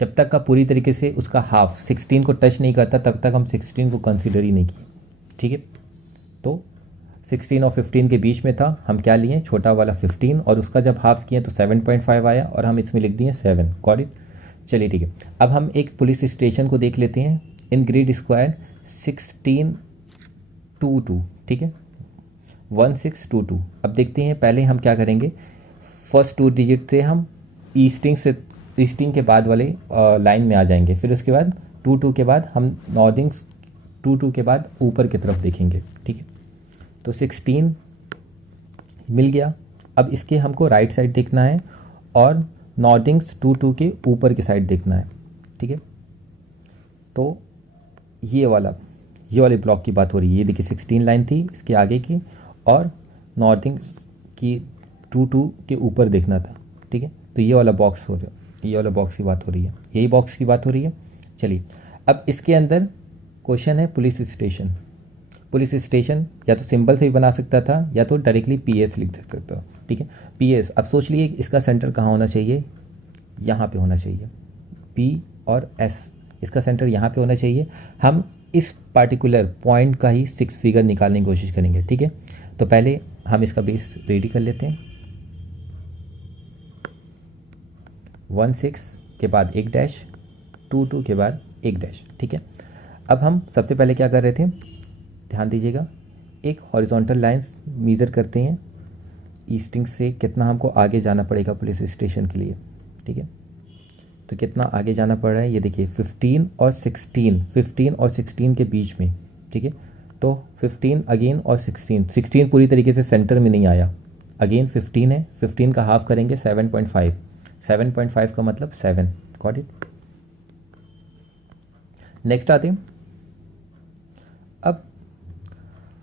जब तक का पूरी तरीके से उसका हाफ 16 को टच नहीं करता, तब तक हम 16 को कंसीडर ही नहीं किए, ठीक है। तो 16 और 15 के बीच में था, हम क्या लिए, छोटा वाला 15, और उसका जब हाफ किए तो 7.5 आया, और हम इसमें लिख दिए 7। Got it. चलिए ठीक है। अब हम एक पुलिस स्टेशन को देख लेते हैं। इन ग्रिड स्क्वायर 1622, ठीक है, 1622। अब देखते हैं, पहले हम क्या करेंगे, फर्स्ट 2 डिजिट से हम ईस्टिंग के बाद वाले लाइन में आ जाएंगे। फिर उसके बाद 2 के बाद हम नॉर्दिंग 2 के बाद ऊपर की तरफ देखेंगे। ठीक है, तो 16 मिल गया। अब इसके हमको राइट साइड देखना है और नॉर्दिंग्स 2 के ऊपर की साइड देखना है। ठीक है, तो ये वाले ब्लॉक की बात हो रही है। ये देखिए 16 लाइन थी इसके आगे की और नॉर्दिंग की 2 के ऊपर देखना था। ठीक है, तो ये वाला बॉक्स की बात हो रही है, यही बॉक्स की बात हो रही है। चलिए, अब इसके अंदर क्वेश्चन है पुलिस स्टेशन या तो सिंबल से भी बना सकता था या तो डायरेक्टली PS लिख सकता था। ठीक है, PS। अब सोच लिए इसका सेंटर कहाँ होना चाहिए, यहाँ पे होना चाहिए। P और S इसका सेंटर यहाँ पे होना चाहिए। हम इस पार्टिकुलर पॉइंट का ही 6 फिगर निकालने की कोशिश करेंगे। ठीक है, तो पहले हम इसका बेस रेडी कर लेते हैं। 1 6 के बाद एक डैश, 2 के बाद एक डैश। ठीक है, अब हम सबसे पहले क्या कर रहे थे, ध्यान दीजिएगा, एक हॉरिजॉन्टल लाइंस मेज़र करते हैं ईस्टिंग से कितना हमको आगे जाना पड़ेगा पुलिस स्टेशन के लिए। ठीक है, तो कितना आगे जाना पड़ रहा है ये देखिए 15 और 16 के बीच में। ठीक है, तो 15 अगेन और 16 पूरी तरीके से सेंटर में नहीं आया। अगेन 15 है, 15 का हाफ करेंगे 7.5 का मतलब 7। Got it. नेक्स्ट आते हैं, अब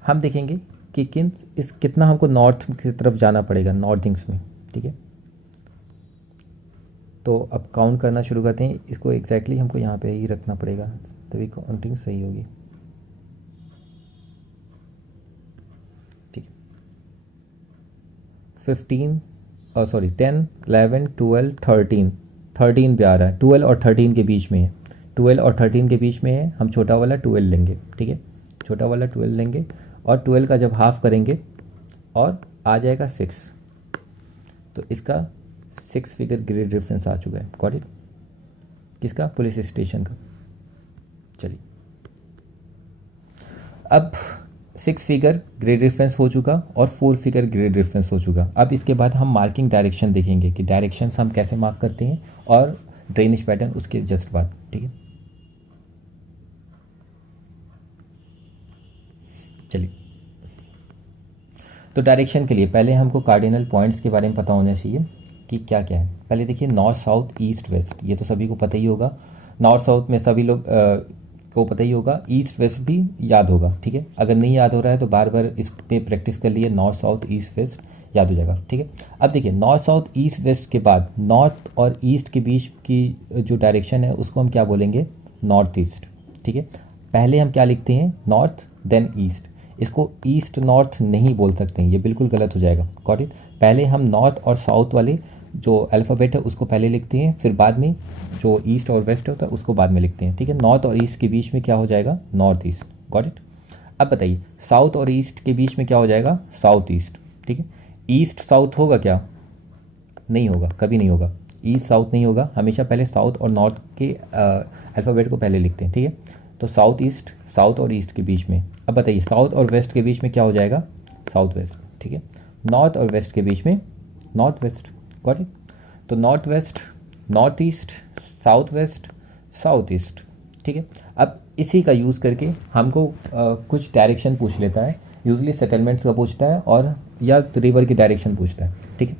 हम देखेंगे कि कितना हमको नॉर्थ की तरफ जाना पड़ेगा नॉर्थिंग्स में। ठीक है, तो अब काउंट करना शुरू करते हैं। इसको एग्जैक्टली हमको यहाँ पे ही रखना पड़ेगा तभी काउंटिंग सही होगी। ठीक है, 10 11 12 13 पे आ रहा है। 12 और 13 के बीच में है, 12 और 13 के बीच में है। हम छोटा वाला 12 लेंगे। ठीक है, छोटा वाला 12 लेंगे और 12 का जब हाफ करेंगे और आ जाएगा 6, तो इसका 6 फिगर ग्रेड रेफरेंस आ चुका है। Got it. किसका, पुलिस स्टेशन का। चलिए, अब 6 फिगर ग्रेड रेफरेंस हो चुका और 4 फिगर ग्रेड रेफरेंस हो चुका। अब इसके बाद हम मार्किंग डायरेक्शन देखेंगे कि डायरेक्शन हम कैसे मार्क करते हैं और ड्रेनेज पैटर्न उसके जस्ट बाद। ठीक है, चलिए, तो डायरेक्शन के लिए पहले हमको कार्डिनल पॉइंट्स के बारे में पता होना चाहिए कि क्या क्या है। पहले देखिए नॉर्थ साउथ ईस्ट वेस्ट, ये तो सभी को पता ही होगा। नॉर्थ साउथ में सभी लोग को पता ही होगा, ईस्ट वेस्ट भी याद होगा। ठीक है, अगर नहीं याद हो रहा है तो बार बार इस पे प्रैक्टिस कर लिए, नॉर्थ साउथ ईस्ट वेस्ट याद हो जाएगा। ठीक है, अब देखिए नॉर्थ साउथ ईस्ट वेस्ट के बाद नॉर्थ और ईस्ट के बीच की जो डायरेक्शन है उसको हम क्या बोलेंगे, नॉर्थ ईस्ट। ठीक है, पहले हम क्या लिखते हैं, नॉर्थ देन ईस्ट। इसको ईस्ट नॉर्थ नहीं बोल सकते हैं, ये बिल्कुल गलत हो जाएगा। Got it. पहले हम नॉर्थ और साउथ वाले जो अल्फ़ाबेट है उसको पहले लिखते हैं, फिर बाद में जो ईस्ट और वेस्ट होता है उसको बाद में लिखते हैं। ठीक है, नॉर्थ और ईस्ट के बीच में क्या हो जाएगा, नॉर्थ ईस्ट। Got it. अब बताइए साउथ और ईस्ट के बीच में क्या हो जाएगा, साउथ ईस्ट। ठीक है, ईस्ट साउथ होगा क्या, नहीं होगा, कभी नहीं होगा। ईस्ट साउथ नहीं होगा, हमेशा पहले साउथ और नॉर्थ के अल्फ़ाबेट को पहले लिखते हैं। ठीक है, तो साउथ ईस्ट, साउथ और ईस्ट के बीच में। अब बताइए साउथ और वेस्ट के बीच में क्या हो जाएगा, साउथ वेस्ट। ठीक है, नॉर्थ और वेस्ट के बीच में नॉर्थ वेस्ट। Got it. तो north west, north east, south west, south east. ठीक है, अब इसी का यूज़ करके हमको कुछ डायरेक्शन पूछ लेता है, यूजली सेटलमेंट्स का पूछता है और या रिवर की डायरेक्शन पूछता है। ठीक है,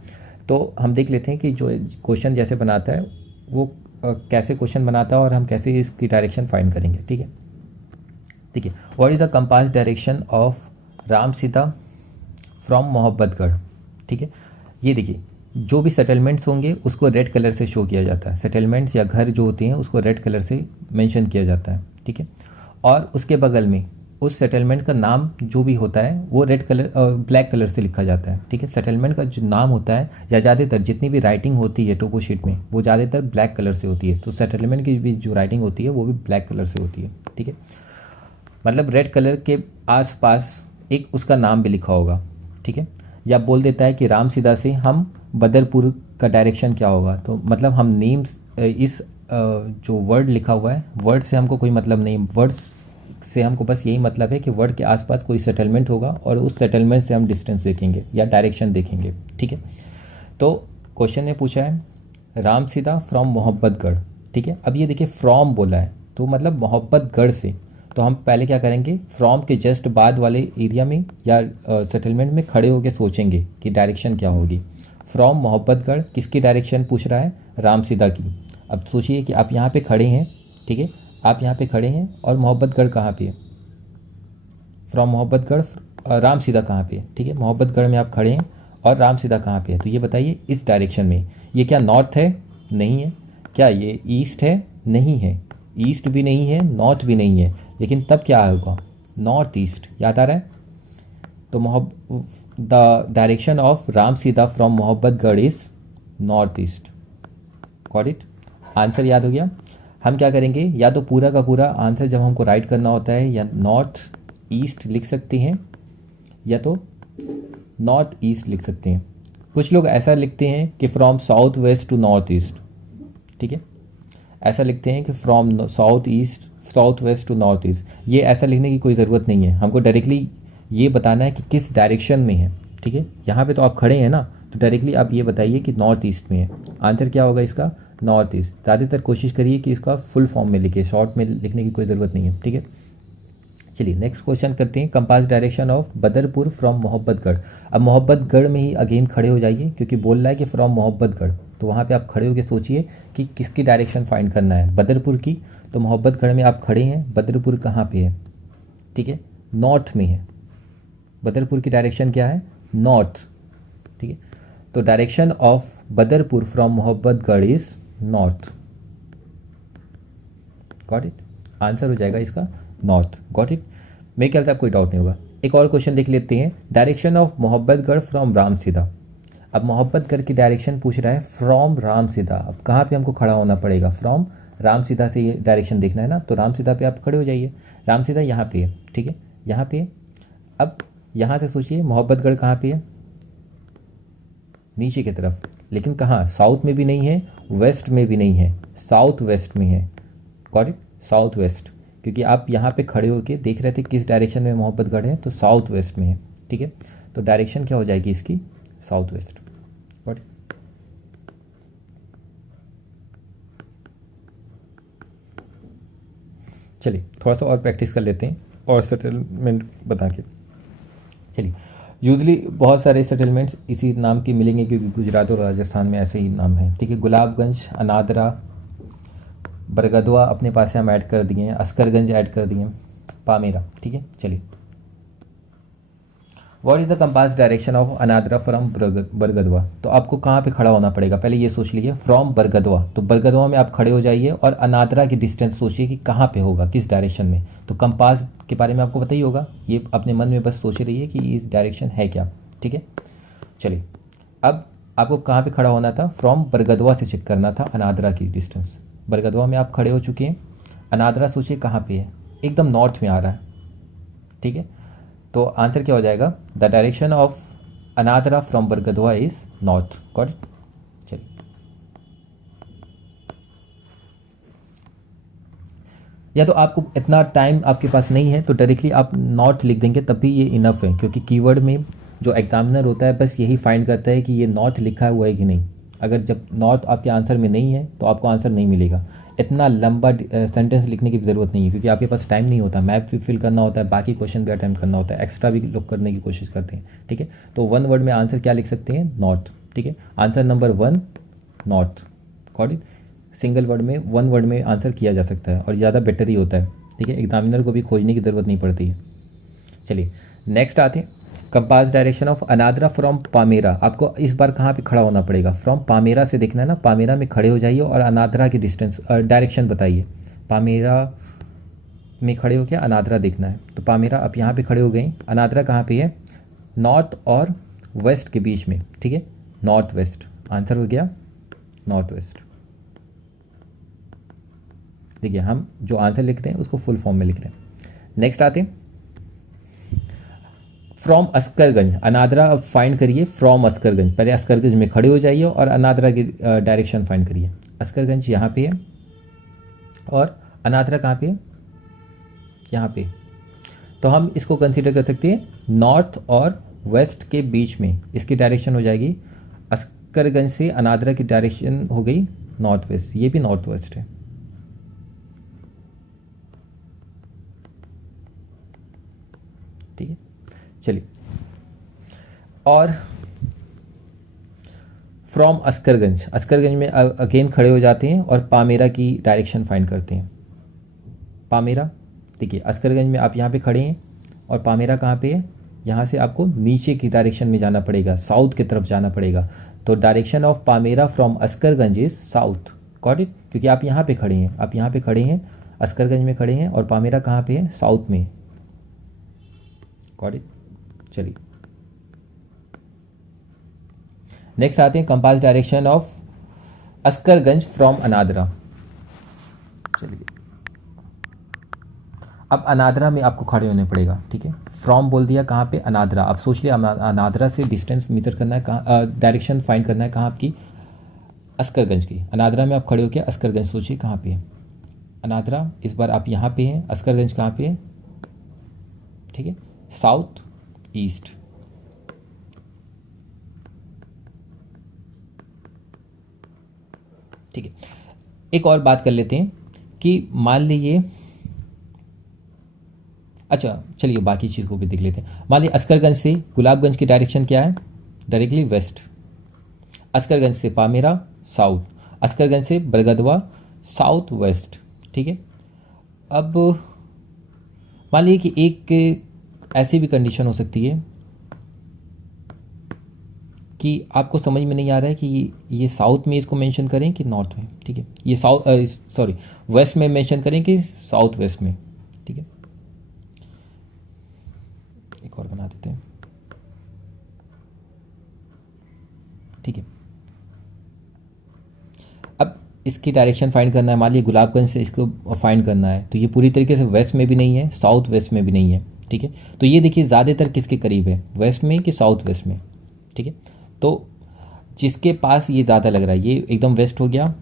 तो हम देख लेते हैं कि जो क्वेश्चन जैसे बनाता है वो कैसे क्वेश्चन बनाता है और हम कैसे इसकी डायरेक्शन फाइंड करेंगे। ठीक है, देखिए what is the compass direction of Ram Sita from Mohabbatgarh. ठीक है, ये देखिए जो भी सेटलमेंट्स होंगे उसको रेड कलर से शो किया जाता है। सेटलमेंट्स या घर जो होते हैं उसको रेड कलर से मेंशन किया जाता है। ठीक है, और उसके बगल में उस सेटलमेंट का नाम जो भी होता है वो ब्लैक कलर से लिखा जाता है। ठीक है, सेटलमेंट का जो नाम होता है या ज़्यादातर जितनी भी राइटिंग होती है टोपो शीट में वो ज़्यादातर ब्लैक कलर से होती है, तो सेटलमेंट की भी जो राइटिंग होती है वो भी ब्लैक कलर से होती है। ठीक है, मतलब रेड कलर के आसपास एक उसका नाम भी लिखा होगा। ठीक है, या बोल देता है कि राम सीधा से हम बदरपुर का डायरेक्शन क्या होगा, तो मतलब हम नेम्स इस जो वर्ड लिखा हुआ है वर्ड से हमको कोई मतलब नहीं, वर्ड से हमको बस यही मतलब है कि वर्ड के आसपास कोई सेटलमेंट होगा और उस सेटलमेंट से हम डिस्टेंस देखेंगे या डायरेक्शन देखेंगे। ठीक है, तो क्वेश्चन में पूछा है रामसीधा फ्रॉम मोहब्बतगढ़, ठीक है। अब ये देखिए फ्रॉम बोला है तो मतलब मोहब्बतगढ़ से, तो हम पहले क्या करेंगे, फ्रॉम के जस्ट बाद वाले एरिया में या सेटलमेंट में खड़े होकर सोचेंगे कि डायरेक्शन क्या होगी। फ्रॉम मोहब्बतगढ़ किसकी डायरेक्शन पूछ रहा है, रामसीधा की। अब सोचिए कि आप यहाँ पे खड़े हैं, ठीक है, आप यहाँ पे खड़े हैं और मोहब्बतगढ़ कहाँ पे है, फ्रॉम मोहब्बतगढ़ रामसीधा कहाँ पे है, ठीक है। मोहब्बतगढ़ में आप खड़े हैं और रामसीधा कहाँ पे है, तो ये बताइए इस डायरेक्शन में ये क्या नॉर्थ है, नहीं है। क्या ये ईस्ट है, नहीं है। ईस्ट भी नहीं है, नॉर्थ भी नहीं है, लेकिन तब क्या होगा, नॉर्थ ईस्ट। याद आ रहा है। तो the direction of Ramsidha from Mohabbatgarh is north east. Got it. Answer याद हो गया। हम क्या करेंगे, या तो पूरा का पूरा आंसर जब हमको राइट करना होता है या नॉर्थ ईस्ट लिख सकते हैं या तो नॉर्थ ईस्ट लिख सकते हैं। कुछ लोग ऐसा लिखते हैं कि from south west to north east, ठीक है, ऐसा लिखते हैं कि from south east south west to north east. ये ऐसा लिखने की कोई ज़रूरत नहीं है, हमको डायरेक्टली ये बताना है कि किस डायरेक्शन में है, ठीक है। यहाँ पे तो आप खड़े हैं ना, तो डायरेक्टली आप ये बताइए कि नॉर्थ ईस्ट में है। आंसर क्या होगा इसका, नॉर्थ ईस्ट। ज़्यादातर कोशिश करिए कि इसका फुल फॉर्म में लिखिए, शॉर्ट में लिखने की कोई ज़रूरत नहीं है, ठीक है। चलिए नेक्स्ट क्वेश्चन करते हैं। Compass direction of Badarpur from Mohabbatgarh. अब मोहब्बतगढ़ में ही अगेन खड़े हो जाइए क्योंकि बोल रहा है कि फ्रॉम मोहब्बतगढ़, तो वहाँ पे आप खड़े होकर सोचिए कि किसकी डायरेक्शन फाइंड करना है, बदरपुर की। तो मोहब्बतगढ़ में आप खड़े हैं, बदरपुर कहाँ पे है, ठीक है, नॉर्थ में है। बदरपुर की डायरेक्शन क्या है, नॉर्थ, ठीक है। तो direction of Badarpur from Mohabbatgarh is north. Got it. Answer हो जाएगा इसका नॉर्थ। Got it. मेरे ख्याल से आपको कोई डाउट नहीं होगा। एक और क्वेश्चन देख लेते हैं। Direction of Mohabbatgarh from Ramsidha. अब मोहब्बतगढ़ की डायरेक्शन पूछ रहा है फ्रॉम रामसीधा। अब कहाँ पे हमको खड़ा होना पड़ेगा, फ्रॉम रामसीधा से ये डायरेक्शन देखना है ना, तो रामसीधा पे आप खड़े हो जाइए। रामसीधा यहाँ पे है, ठीक है, यहाँ पे है। अब यहाँ से सोचिए मोहब्बतगढ़ कहाँ पे है, नीचे की तरफ, लेकिन कहाँ, साउथ में भी नहीं है, वेस्ट में भी नहीं है, साउथ वेस्ट में है। Got it. साउथ वेस्ट, क्योंकि आप यहाँ पे खड़े होके देख रहे थे किस डायरेक्शन में मोहब्बतगढ़ है, तो साउथ वेस्ट में है, ठीक है। तो डायरेक्शन क्या हो जाएगी इसकी, साउथ वेस्ट। Got it. चलिए थोड़ा सा और प्रैक्टिस कर लेते हैं और सेटलमेंट बता के। चलिए, यूजली बहुत सारे सेटलमेंट्स इसी नाम के मिलेंगे क्योंकि गुजरात और राजस्थान में ऐसे ही नाम है, ठीक है। गुलाबगंज, अनादरा, बरगदवा अपने पास से हम ऐड कर दिए हैं, अस्करगंज ऐड कर दिए हैं, पामेरा, ठीक है। चलिए, what is the compass direction of Anadara from Bargadwa. तो आपको कहाँ पे खड़ा होना पड़ेगा, पहले ये सोच लीजिए, फ्रॉम बरगदवा, तो बरगदवा में आप खड़े हो जाइए और अनादरा की डिस्टेंस सोचिए कि कहाँ पे होगा, किस डायरेक्शन में। तो कंपास के बारे में आपको पता ही होगा, ये अपने मन में बस सोच रहिए कि इस डायरेक्शन है क्या, ठीक है। चलिए, अब आपको कहाँ पे खड़ा होना था, फ्रॉम बरगदवा से चेक करना था अनादरा की डिस्टेंस। बरगदवा में आप खड़े हो चुके हैं, अनादरा सोचिए कहाँ पे है, एकदम नॉर्थ में आ रहा है, ठीक है। तो आंसर क्या हो जाएगा, the direction of Anadara from Bargadwa is north. Got it. चलिए, या तो आपको इतना टाइम आपके पास नहीं है तो डायरेक्टली आप नॉर्थ लिख देंगे, तब भी ये इनफ है, क्योंकि कीवर्ड में जो एग्जामिनर होता है बस यही फाइंड करता है कि ये नॉर्थ लिखा हुआ है कि नहीं। अगर जब नॉर्थ आपके आंसर में नहीं है तो आपको आंसर नहीं मिलेगा। इतना लंबा सेंटेंस लिखने की ज़रूरत नहीं है क्योंकि आपके पास टाइम नहीं होता, मैप भी फिल करना होता है, बाकी क्वेश्चन भी अटेम्प्ट करना होता है, एक्स्ट्रा भी लोग करने की कोशिश करते हैं, ठीक है। तो वन वर्ड में आंसर क्या लिख सकते हैं, नॉर्थ, ठीक है। Answer number 1 north. Got it. Single word में, वन वर्ड में आंसर किया जा सकता है और ज़्यादा बेटर ही होता है, ठीक है। एग्जामिनर को भी खोजने की ज़रूरत नहीं पड़ती है। चलिए नेक्स्ट आते हैं, compass direction of Anadara from पामेरा। आपको इस बार कहाँ पे खड़ा होना पड़ेगा, फ्रॉम पामेरा से देखना है ना, पामेरा में खड़े हो जाइए और अनादरा की डिस्टेंस डायरेक्शन बताइए। पामेरा में खड़े हो क्या, अनादरा देखना है, तो पामेरा आप यहाँ पे खड़े हो गए, अनादरा कहाँ पे है, नॉर्थ और वेस्ट के बीच में, ठीक है, नॉर्थ वेस्ट। आंसर हो गया नॉर्थ वेस्ट। देखिए, हम जो आंसर लिख रहे हैं उसको फुल फॉर्म में लिख रहे हैं। नेक्स्ट आते हैं, फ्रॉम अस्करगंज। अनादरा अब फाइंड करिए फ्रॉम अस्करगंज। पहले अस्करगंज में खड़े हो जाइए और अनादरा की डायरेक्शन फाइंड करिए। अस्करगंज यहाँ पे है और अनादरा कहाँ पे है, यहाँ पे। तो हम इसको कंसीडर कर सकते हैं नॉर्थ और वेस्ट के बीच में, इसकी डायरेक्शन हो जाएगी अस्करगंज से अनादरा की डायरेक्शन हो गई नॉर्थ वेस्ट, ये भी नॉर्थ वेस्ट है। ठीक है, चलिए। और फ्रॉम अस्करगंज, अस्करगंज में अगेन खड़े हो जाते हैं और पामेरा की डायरेक्शन फाइंड करते हैं। पामेरा, देखिए अस्करगंज में आप यहाँ पे खड़े हैं और पामेरा कहाँ पे है, यहाँ से आपको नीचे की डायरेक्शन में जाना पड़ेगा, साउथ की तरफ जाना पड़ेगा। तो direction of Pamera from Askarganj is south, got it, क्योंकि आप यहाँ पे खड़े हैं, आप यहाँ पे खड़े हैं, अस्करगंज में खड़े हैं और पामेरा कहाँ पे है, साउथ में, गॉट इट। चलिए नेक्स्ट आते हैं compass direction of अस्करगंज from Anadra. चलिए अब अनादरा में आपको खड़े होने पड़ेगा, ठीक है। फ्रॉम बोल दिया कहाँ पे, अनादरा। अब सोच लिया अनादरा से डिस्टेंस मीटर करना है, कहाँ डायरेक्शन फाइंड करना है, कहाँ आपकी, अस्करगंज की। अनादरा में आप खड़े होकर अस्करगंज सोचिए कहाँ पे है अनादरा। इस बार आप यहाँ पे हैं, अस्करगंज कहाँ पे है, ठीक है, साउथ ईस्ट। ठीक है, एक और बात कर लेते हैं कि मान लीजिए, अच्छा चलिए बाकी चीज़ को भी देख लेते हैं। मान लीजिए अस्करगंज से गुलाबगंज की डायरेक्शन क्या है, डायरेक्टली वेस्ट। अस्करगंज से पामेरा साउथ, अस्करगंज से बरगदवा साउथ वेस्ट, ठीक है। अब मान लीजिए कि एक ऐसी भी कंडीशन हो सकती है कि आपको समझ में नहीं आ रहा है कि ये साउथ में इसको मेंशन करें कि नॉर्थ में, ठीक है, ये साउथ वेस्ट में मेंशन करें कि साउथ वेस्ट में, ठीक है। एक और बना देते हैं, ठीक है। अब इसकी डायरेक्शन फाइंड करना है, मान लीजिए गुलाबगंज से इसको फाइंड करना है, तो ये पूरी तरीके से वेस्ट में भी नहीं है, साउथ वेस्ट में भी नहीं है, ठीक है। तो ये देखिए ज़्यादातर किसके करीब है, वेस्ट में कि साउथ वेस्ट में, ठीक है। तो जिसके पास ये ज़्यादा लग रहा है, ये एकदम वेस्ट हो गया,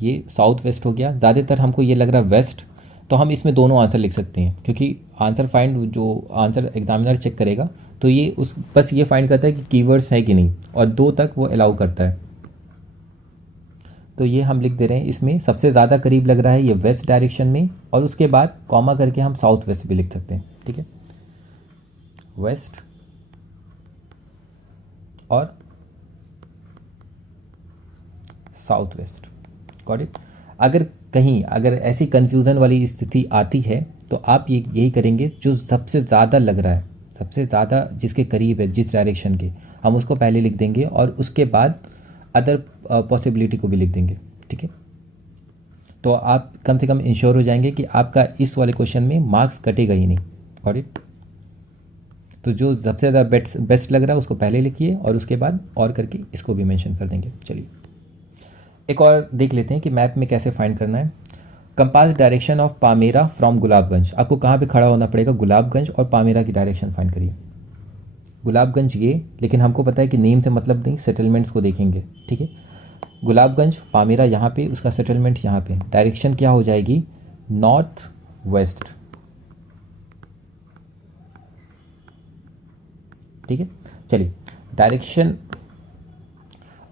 ये साउथ वेस्ट हो गया, ज़्यादातर हमको ये लग रहा है वेस्ट, तो हम इसमें दोनों आंसर लिख सकते हैं, क्योंकि आंसर फाइंड जो आंसर एग्जामिनर चेक करेगा तो ये उस बस ये फाइंड करता है कि कीवर्ड्स है कि नहीं, और 2 तक वो अलाउ करता है। तो ये हम लिख दे रहे हैं, इसमें सबसे ज़्यादा करीब लग रहा है ये वेस्ट डायरेक्शन में, और उसके बाद कॉमा करके हम साउथ वेस्ट भी लिख सकते हैं, ठीक है, वेस्ट और साउथ वेस्ट, गॉट इट। अगर ऐसी कंफ्यूजन वाली स्थिति आती है तो आप ये यही करेंगे, जो सबसे ज़्यादा लग रहा है, सबसे ज़्यादा जिसके करीब है जिस डायरेक्शन के, हम उसको पहले लिख देंगे और उसके बाद अदर पॉसिबिलिटी को भी लिख देंगे, ठीक है। तो आप कम से कम इंश्योर हो जाएंगे कि आपका इस वाले क्वेश्चन में मार्क्स कटेगा ही नहीं, गॉट इट। तो जो सबसे ज़्यादा बेस्ट लग रहा है उसको पहले लिखिए और उसके बाद और करके इसको भी मेंशन कर देंगे। चलिए एक और देख लेते हैं कि मैप में कैसे फाइंड करना है। Compass direction of Pamera from Gulabganj, आपको कहाँ पे खड़ा होना पड़ेगा, गुलाबगंज, और पामेरा की डायरेक्शन फाइंड करिए। गुलाबगंज ये, लेकिन हमको पता है कि नेम से मतलब नहीं, सेटलमेंट्स को देखेंगे, ठीक है। गुलाबगंज, पामेरा यहाँ पे, उसका सेटलमेंट यहाँ पे, डायरेक्शन क्या हो जाएगी, नॉर्थ वेस्ट, ठीक है। चलिए डायरेक्शन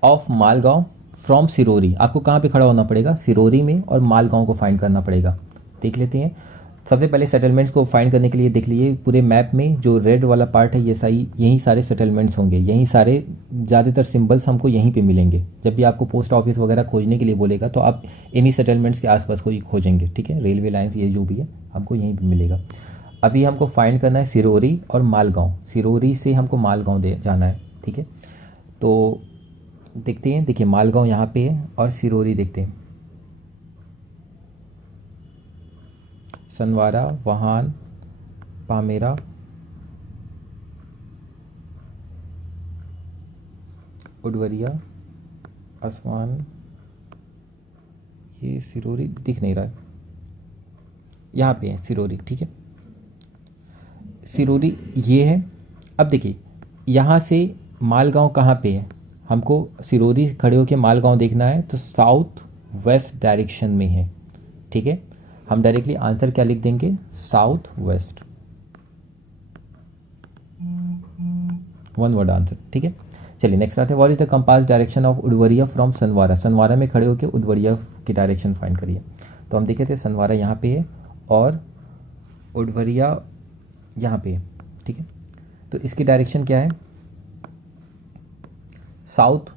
ऑफ मालगांव फ्रॉम सिरोरी, आपको कहाँ पे खड़ा होना पड़ेगा, सिरोरी में, और मालगांव को फाइंड करना पड़ेगा। देख लेते हैं। सबसे पहले सेटलमेंट्स को फाइंड करने के लिए देख लीजिए, पूरे मैप में जो रेड वाला पार्ट है ये सही, यहीं सारे सेटलमेंट्स होंगे, यहीं सारे ज़्यादातर सिंबल्स हमको यहीं पे मिलेंगे। जब भी आपको पोस्ट ऑफिस वगैरह खोजने के लिए बोलेगा तो आप इन्हीं सेटलमेंट्स के आसपास को ही खोजेंगे, ठीक है। रेलवे लाइन्स ये जो भी है हमको यहीं पर मिलेगा। अभी हमको फाइंड करना है सिरोरी और मालगांव, सिरोरी से हमको मालगांव जाना है, ठीक है। तो देखते हैं, देखिए मालगांव यहाँ पे है और सिरोरी देखते हैं, सनवारा, वहान, पामेरा, उडवरिया, आसमान, ये सिरोरी दिख नहीं रहा है, यहाँ पे है सिरोरी, ठीक है। सिरोरी ये है। अब देखिए यहाँ से मालगांव कहाँ पे है, हमको सिरोरी खड़े होकर मालगांव देखना है, तो साउथ वेस्ट डायरेक्शन में है, ठीक है। हम डायरेक्टली आंसर क्या लिख देंगे, साउथ वेस्ट, 1 वर्ड आंसर, ठीक है। चलिए नेक्स्ट आते हैं, what is the compass direction of Udwariya from Sanwara. Sanwara में खड़े होकर उडवरिया की डायरेक्शन फाइंड करिए। तो हम देखे थे सनवारा यहाँ पे है और उडवरिया यहाँ पे है, ठीक है। तो इसकी डायरेक्शन क्या है, साउथ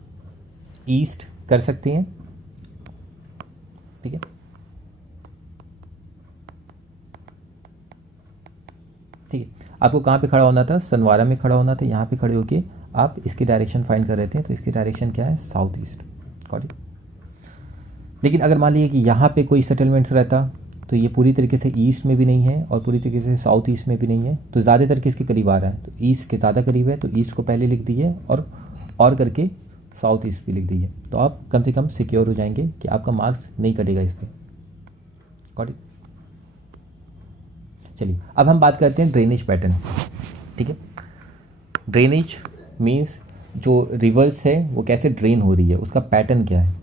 ईस्ट कर सकते हैं, ठीक है। ठीक है, आपको कहाँ पे खड़ा होना था, सनवारा में खड़ा होना था। यहाँ पे खड़े होके आप इसकी डायरेक्शन फाइंड कर रहे थे, तो इसकी डायरेक्शन क्या है, साउथ ईस्ट, गॉट इट। लेकिन अगर मान लीजिए कि यहाँ पे कोई सेटलमेंट्स रहता तो ये पूरी तरीके से ईस्ट में भी नहीं है और पूरी तरीके से साउथ ईस्ट में भी नहीं है, तो ज़्यादातर किसके करीब आ रहा है, तो ईस्ट के ज़्यादा करीब है, तो ईस्ट को पहले लिख दीजिए और करके साउथ ईस्ट भी लिख दीजिए, तो आप कम से कम सिक्योर हो जाएंगे कि आपका मार्क्स नहीं कटेगा इस पर, गॉट इट। चलिए अब हम बात करते हैं ड्रेनेज पैटर्न, ठीक है। ड्रेनेज मीन्स जो रिवर्स है वो कैसे ड्रेन हो रही है, उसका पैटर्न क्या है।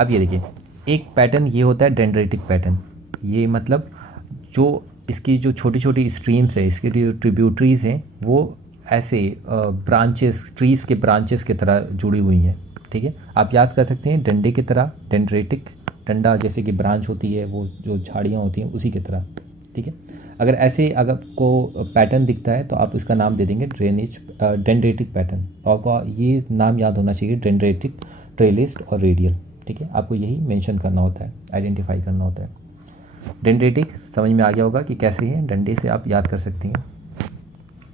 अब ये देखिए, एक पैटर्न ये होता है डेंड्रेटिक पैटर्न। ये मतलब जो इसकी जो छोटी छोटी स्ट्रीम्स है, इसकी जो ट्रिब्यूटरीज हैं, वो ऐसे ब्रांचेस, ट्रीज़ के ब्रांचेस की तरह जुड़ी हुई हैं, ठीक है। आप याद कर सकते हैं डंडे की तरह, डेंड्रेटिक, डंडा जैसे कि ब्रांच होती है, वो जो झाड़ियाँ होती हैं उसी की तरह, ठीक है। अगर ऐसे अगर आपको पैटर्न दिखता है तो आप इसका नाम दे देंगे ड्रेनेज डेंड्रेटिक पैटर्न। आपको ये नाम याद होना चाहिए, डेंड्रेटिक, ट्रेलिस्ट और रेडियल, ठीक है। आपको यही मेंशन करना होता है, आइडेंटिफाई करना होता है। डेंड्रेटिक समझ में आ गया होगा कि कैसे है, डंडे से आप याद कर सकते हैं।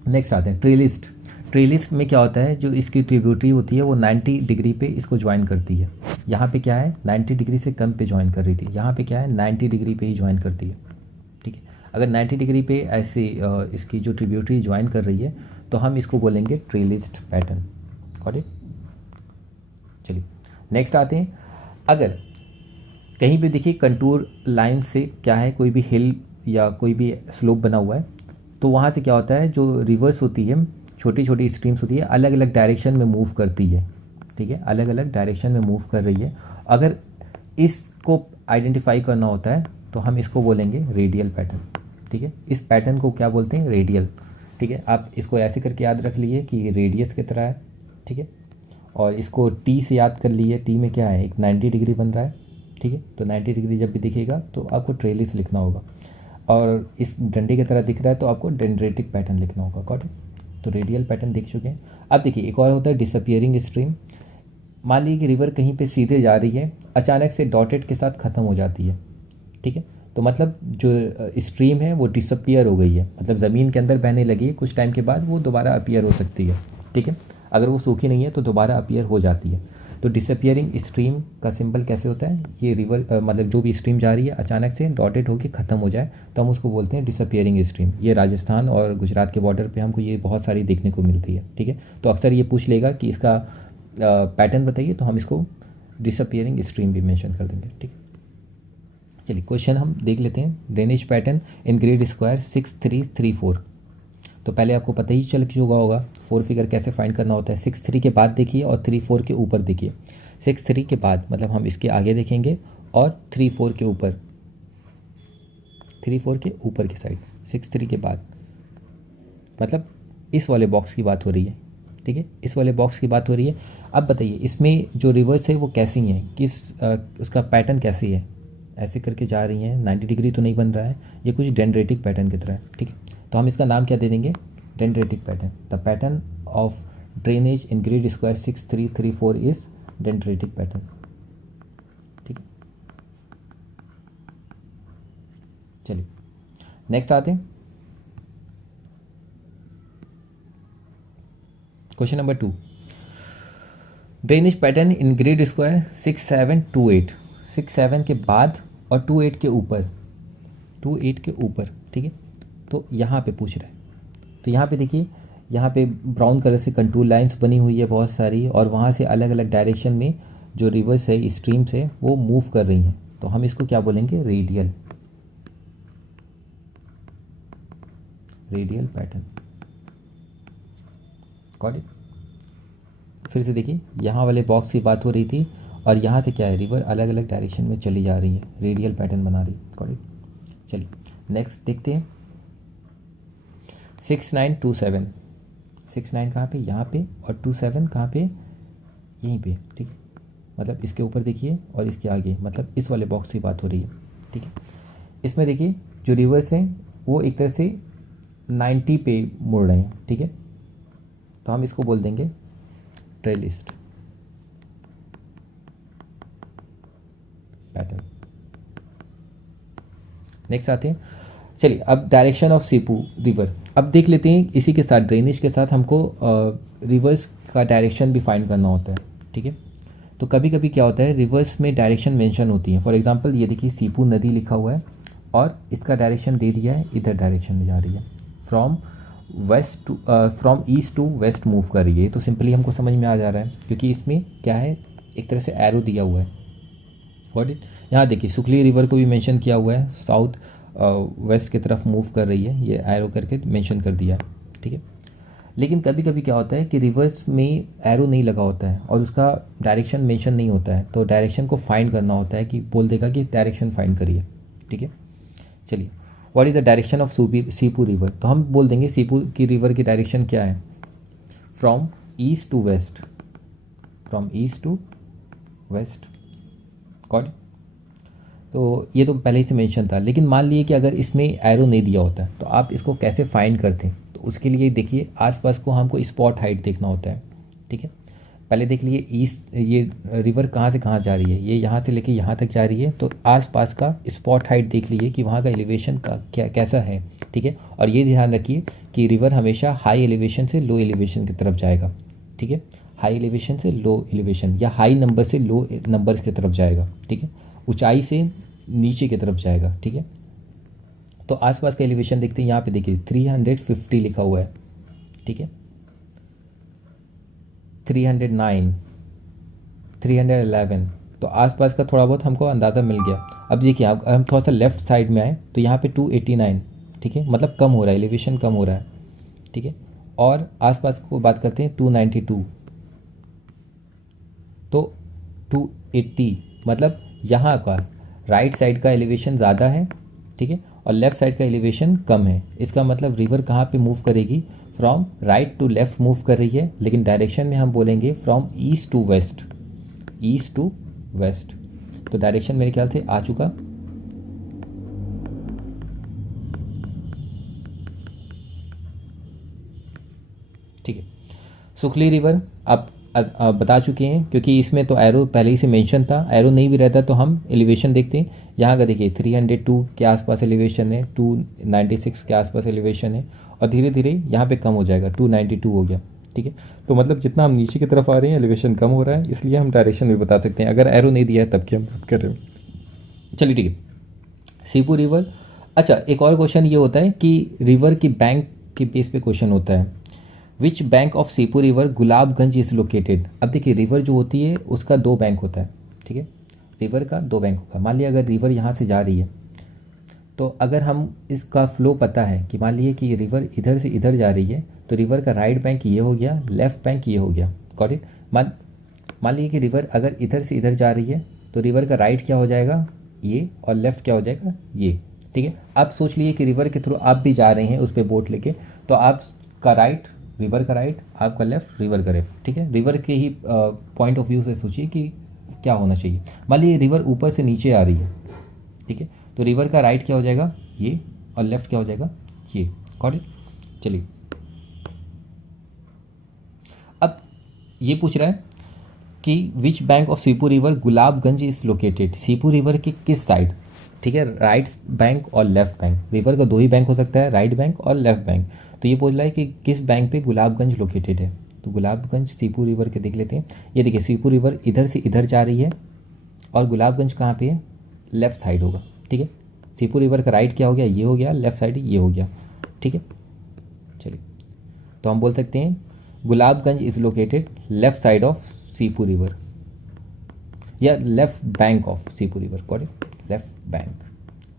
नेक्स्ट आते हैं ट्रेलिस्ट। ट्रेलिस्ट में क्या होता है, जो इसकी ट्रिब्यूटरी होती है वो 90 डिग्री पे इसको ज्वाइन करती है। यहाँ पे क्या है, 90 डिग्री से कम पे ज्वाइन कर रही थी, यहाँ पे क्या है 90 डिग्री पे ही ज्वाइन करती है, ठीक है। अगर 90 डिग्री पे ऐसे इसकी जो ट्रिब्यूटरी ज्वाइन कर रही है तो हम इसको बोलेंगे ट्रेलिस्ट पैटर्न, गॉट इट। चलिए नेक्स्ट आते हैं, अगर कहीं भी देखिए कंटूर लाइन से क्या है, कोई भी हिल या कोई भी स्लोप बना हुआ है, तो वहाँ से क्या होता है, जो रिवर्स होती है, छोटी छोटी स्ट्रीम्स होती है, अलग अलग डायरेक्शन में मूव करती है, ठीक है, अलग अलग डायरेक्शन में मूव कर रही है। अगर इसको आइडेंटिफाई करना होता है तो हम इसको बोलेंगे रेडियल पैटर्न, ठीक है। इस पैटर्न को क्या बोलते हैं, रेडियल, ठीक है। आप इसको ऐसे करके याद रख लीजिए कि ये रेडियस की तरह है, ठीक है। और इसको टी से याद कर लीजिए, टी में क्या है, एक 90 डिग्री बन रहा है, ठीक है। तो 90 डिग्री जब भी दिखेगा तो आपको ट्रेलिस लिखना होगा, और इस डंडे की तरह दिख रहा है तो आपको डेंड्रेटिक पैटर्न लिखना होगा, गॉट इट। तो रेडियल पैटर्न देख चुके हैं। अब देखिए एक और होता है डिसअपियरिंग स्ट्रीम। मान लीजिए कि रिवर कहीं पे सीधे जा रही है, अचानक से डॉटेड के साथ ख़त्म हो जाती है, ठीक है। तो मतलब जो स्ट्रीम है वो डिसअपियर हो गई है, मतलब ज़मीन के अंदर बहने लगी है, कुछ टाइम के बाद वो दोबारा अपीयर हो सकती है, ठीक है। अगर वो सूखी नहीं है तो दोबारा अपीयर हो जाती है। तो डिसअपियरिंग स्ट्रीम का सिंबल कैसे होता है, ये रिवर मतलब जो भी स्ट्रीम जा रही है अचानक से डॉटेड होकर ख़त्म हो जाए तो हम उसको बोलते हैं डिसअपियरिंग स्ट्रीम। ये राजस्थान और गुजरात के बॉर्डर पे हमको ये बहुत सारी देखने को मिलती है, ठीक है। तो अक्सर ये पूछ लेगा कि इसका पैटर्न बताइए, तो हम इसको डिसअपियरिंग स्ट्रीम भी मेंशन कर देंगे, ठीक है। चलिए क्वेश्चन हम देख लेते हैं, drainage pattern in grade square 6334। तो पहले आपको पता ही चल चुका होगा 4 फिगर कैसे फाइंड करना होता है। 63 के बाद देखिए और 34 के ऊपर देखिए। 63 के बाद मतलब हम इसके आगे देखेंगे और 34 के ऊपर, 34 के ऊपर की साइड, 63 के बाद मतलब इस वाले बॉक्स की बात हो रही है, ठीक है, इस वाले बॉक्स की बात हो रही है। अब बताइए इसमें जो रिवर्स है वो कैसी हैं, किस उसका पैटर्न कैसी है, ऐसे करके जा रही हैं, 90 डिग्री तो नहीं बन रहा है, ये कुछ डेंड्रेटिक पैटर्न की तरह है, ठीक है। तो हम इसका नाम क्या दे देंगे, dendritic pattern. The pattern of drainage in grid square 6334 is dendritic pattern, ठीक है। चलिए नेक्स्ट आते हैं, question number 2। Drainage pattern in grid square 6728, 67 के बाद और 28 के ऊपर, 28 के ऊपर, ठीक है। तो यहाँ पे पूछ रहा है, तो यहाँ पे देखिए, यहाँ पे ब्राउन कलर से कंटूर लाइंस बनी हुई है बहुत सारी, और वहाँ से अलग अलग डायरेक्शन में जो रिवर्स है, स्ट्रीम्स है, वो मूव कर रही हैं। तो हम इसको क्या बोलेंगे, radial, radial pattern, got it. फिर से देखिए, यहाँ वाले बॉक्स की बात हो रही थी और यहाँ से क्या है, रिवर अलग अलग डायरेक्शन में चली जा रही है, रेडियल पैटर्न बना रही है, गॉट इट। चलिए नेक्स्ट देखते हैं, 6927। 69 कहाँ पे, यहाँ पे, और 27 कहाँ पे, यहीं पे, ठीक है। मतलब इसके ऊपर देखिए और इसके आगे, मतलब इस वाले बॉक्स की बात हो रही है, ठीक है। इसमें देखिए जो रिवर्स हैं वो एक तरह से 90 पे मुड़ रहे हैं, ठीक है। तो हम इसको बोल देंगे ट्रेलिस्ट पैटर्न। नेक्स्ट आते हैं, चलिए अब डायरेक्शन ऑफ सीपू रिवर। अब देख लेते हैं इसी के साथ ड्रेनेज के साथ हमको रिवर्स का डायरेक्शन भी फाइंड करना होता है, ठीक है। तो कभी कभी क्या होता है, रिवर्स में डायरेक्शन मेंशन होती है। फॉर एग्जांपल ये देखिए सीपू नदी लिखा हुआ है और इसका डायरेक्शन दे दिया है, इधर डायरेक्शन में जा रही है, from west to from east to west move कर रही है। तो सिंपली हमको समझ में आ जा रहा है क्योंकि इसमें क्या है, एक तरह से एरो दिया हुआ है। व्हाट इट, यहाँ देखिए सुखली रिवर को भी मेंशन किया हुआ है, साउथ वेस्ट की तरफ मूव कर रही है, ये एरो करके मेंशन कर दिया है, ठीक है। लेकिन कभी कभी क्या होता है कि रिवर्स में एरो नहीं लगा होता है और उसका डायरेक्शन मेंशन नहीं होता है, तो डायरेक्शन को फाइंड करना होता है कि बोल देगा कि डायरेक्शन फाइंड करिए, ठीक है। चलिए, what is the direction of Seepu river, तो हम बोल देंगे सीपू की रिवर की डायरेक्शन क्या है, from east to west, from east to west, got. तो ये तो पहले ही से मेंशन था, लेकिन मान लिए कि अगर इसमें एरो नहीं दिया होता है तो आप इसको कैसे फाइंड करते हैं। तो उसके लिए देखिए आसपास को हमको स्पॉट हाइट देखना होता है, ठीक है। पहले देख लिए ईस्ट, ये रिवर कहाँ से कहाँ जा रही है, ये यहाँ से लेके यहाँ तक जा रही है, तो आसपास का स्पॉट हाइट देख लीजिए कि वहाँ का एलिवेशन का क्या कैसा है, ठीक है। और ये ध्यान रखिए कि रिवर हमेशा हाई एलिवेशन से लो एलिवेशन की तरफ जाएगा, ठीक है। हाई एलिवेशन से लो एलिवेशन या हाई नंबर से लो नंबर की तरफ जाएगा, ठीक है। ऊंचाई से नीचे की तरफ जाएगा, ठीक है। तो आसपास का एलिवेशन देखते हैं, यहाँ पे देखिए 350 लिखा हुआ है, ठीक है, 309, 311। तो आसपास का थोड़ा बहुत हमको अंदाज़ा मिल गया। अब देखिए अब हम थोड़ा सा लेफ्ट साइड में आए तो यहाँ पे 289, ठीक है, मतलब कम हो रहा है, एलिवेशन कम हो रहा है, ठीक है। और आसपास को बात करते हैं 292, तो 280, मतलब यहाँ का राइट साइड का एलिवेशन ज़्यादा है, ठीक है, और लेफ़्ट साइड का एलिवेशन कम है। इसका मतलब रिवर कहाँ पे मूव करेगी, from right to left move कर रही है, लेकिन डायरेक्शन में हम बोलेंगे from east to west, east to west. तो डायरेक्शन मेरे ख्याल से आ चुका। ठीक है, सुखली रिवर आप बता चुके हैं क्योंकि इसमें तो एरो पहले ही से मेंशन था। एरो नहीं भी रहता तो हम एलिवेशन देखते हैं। यहाँ का देखिए 302 के आसपास एलिवेशन है, 296 के आसपास एलिवेशन है, और धीरे धीरे यहाँ पे कम हो जाएगा, 292 हो गया, ठीक है। तो मतलब जितना हम नीचे की तरफ आ रहे हैं एलिवेशन कम हो रहा है, इसलिए हम डायरेक्शन भी बता सकते हैं। अगर एरो नहीं दिया है तब की हम बात कर रहे हैं। चलिए ठीक है, सीपू रिवर। अच्छा, एक और क्वेश्चन ये होता है कि रिवर की बैंक के बेस पे क्वेश्चन होता है, which bank of Seepu river Gulabganj is located. अब देखिए रिवर जो होती है उसका दो बैंक होता है, ठीक है, रिवर का दो बैंक होगा। मान लिया अगर रिवर यहाँ से जा रही है तो अगर हम इसका फ्लो पता है कि मान लीजिए कि रिवर इधर से इधर जा रही है, तो रिवर का राइट बैंक ये हो गया, लेफ्ट बैंक ये हो गया, गॉट इट। मान लीजिए कि रिवर अगर इधर से इधर जा रही है तो रिवर का राइट क्या हो जाएगा, ये, और लेफ्ट क्या हो जाएगा, ये, ठीक है। अब सोच लीजिए कि रिवर के थ्रू आप भी जा रहे हैं उस पर बोट लेके, तो आपका राइट, रिवर का राइट, आपका लेफ्ट, रिवर का लेफ्ट, ठीक है। रिवर के ही पॉइंट ऑफ व्यू से सोचिए कि क्या होना चाहिए। मान लीजिए रिवर ऊपर से नीचे आ रही है, ठीक है, तो रिवर का राइट क्या हो जाएगा, ये, और लेफ्ट क्या हो जाएगा, ये, गॉट इट। चलिए, अब ये पूछ रहा है कि which bank of Seepu river Gulabganj is located. Sipu river की किस साइड, ठीक है, राइट बैंक और लेफ्ट बैंक। रिवर का दो ही बैंक हो सकता है, राइट बैंक और लेफ्ट बैंक। तो ये पूछ रहा है कि किस बैंक पे गुलाबगंज लोकेटेड है। तो गुलाबगंज सीपू रिवर के देख लेते हैं। ये देखिए सीपू रिवर इधर से इधर जा रही है और गुलाबगंज कहाँ पे है, लेफ्ट साइड होगा, ठीक है। सीपू रिवर का राइट क्या हो गया, ये हो गया, लेफ्ट साइड ये हो गया, ठीक है। चलिए, तो हम बोल सकते हैं Gulabganj is located left side of Seepu river, या left bank of Seepu river, got it, left bank.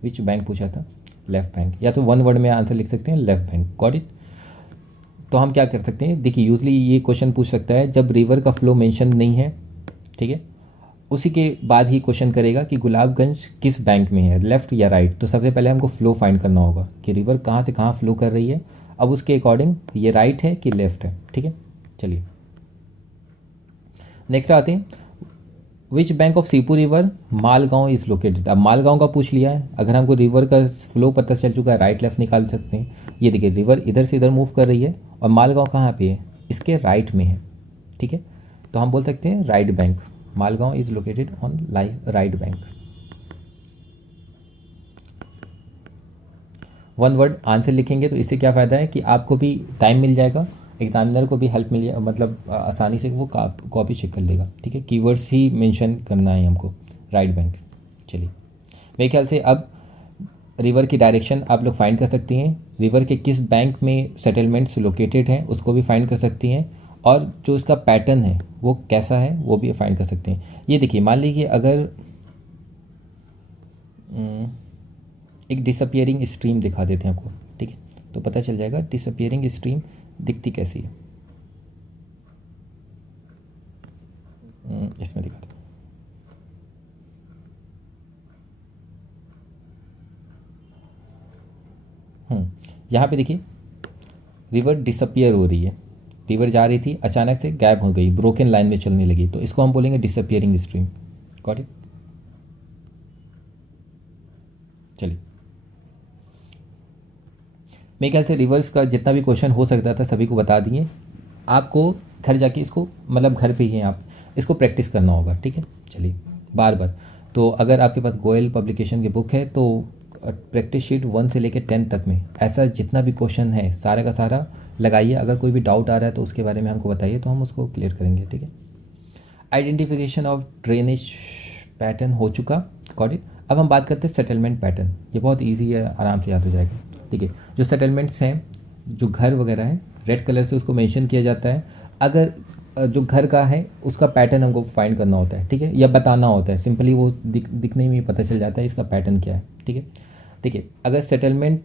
Which bank पूछा था, लेफ्ट बैंक, या तो वन वर्ड में आंसर लिख सकते हैं, लेफ्ट बैंक, गॉट इट। तो हम क्या कर सकते हैं, देखिए यूजली ये क्वेश्चन पूछ सकता है जब रिवर का फ्लो मेंशन नहीं है, ठीक है, उसी के बाद ही क्वेश्चन करेगा कि गुलाबगंज किस बैंक में है, लेफ्ट या राइट। तो सबसे पहले हमको फ्लो फाइंड करना होगा कि रिवर कहाँ से कहाँ फ्लो कर रही है। अब उसके अकॉर्डिंग ये राइट है कि लेफ्ट है, ठीक है। चलिए नेक्स्ट आते हैं, which bank of Seepu river Malgaon is located. अब मालगांव का पूछ लिया है, अगर हमको रिवर का फ्लो पता चल चुका है, राइट लेफ्ट निकाल सकते हैं। ये देखिए रिवर इधर से इधर मूव कर रही है और मालगांव कहाँ पे है, इसके राइट में है, ठीक है। तो हम बोल सकते हैं right bank, Malgaon is located on right bank. One word answer लिखेंगे तो इससे क्या फ़ायदा है कि आपको भी टाइम मिल जाएगा, एग्जामिनर को भी हेल्प मिल जाएगा, मतलब आसानी से वो कॉपी चेक कर लेगा, ठीक है। कीवर्ड्स ही मेंशन करना है हमको, राइट बैंक। चलिए मेरे ख्याल से अब रिवर की डायरेक्शन आप लोग फाइंड कर सकती हैं, रिवर के किस बैंक में सेटलमेंट्स लोकेटेड हैं उसको भी फाइंड कर सकती हैं, और जो इसका पैटर्न है वो कैसा है वो भी फाइंड कर सकते हैं। ये देखिए मान लीजिए अगर एक डिसअपियरिंग स्ट्रीम दिखा देते हैं आपको, ठीक है, तो पता चल जाएगा डिसअपियरिंग स्ट्रीम दिखती कैसी है। इसमें दिखा दो, यहाँ पे देखिए रिवर डिसअपियर हो रही है, रिवर जा रही थी अचानक से गायब हो गई, ब्रोकन लाइन में चलने लगी, तो इसको हम बोलेंगे डिसअपियरिंग स्ट्रीम। Got it. चलिए मेरे ख्याल से रिवर्स का जितना भी क्वेश्चन हो सकता था सभी को बता दिए, आपको घर जाके इसको मतलब घर पे ही आप इसको प्रैक्टिस करना होगा, ठीक है। चलिए बार बार, तो अगर आपके पास गोयल पब्लिकेशन की बुक है तो प्रैक्टिस शीट 1 से लेकर 10 तक में ऐसा जितना भी क्वेश्चन है सारा का सारा लगाइए, अगर कोई भी डाउट आ रहा है तो उसके बारे में हमको बताइए तो हम उसको क्लियर करेंगे, ठीक है। आइडेंटिफिकेशन ऑफ ड्रेनेज पैटर्न हो चुका, गॉट इट। अब हम बात करते हैं सेटलमेंट पैटर्न, ये बहुत ईजी है, आराम से याद हो जाएगा, ठीक है। जो सेटलमेंट्स हैं, जो घर वगैरह हैं, रेड कलर से उसको मेंशन किया जाता है, अगर जो घर का है उसका पैटर्न हमको फाइंड करना होता है, ठीक है, या बताना होता है, सिंपली वो दिखने में ही पता चल जाता है इसका पैटर्न क्या है, ठीक है। देखिए अगर सेटलमेंट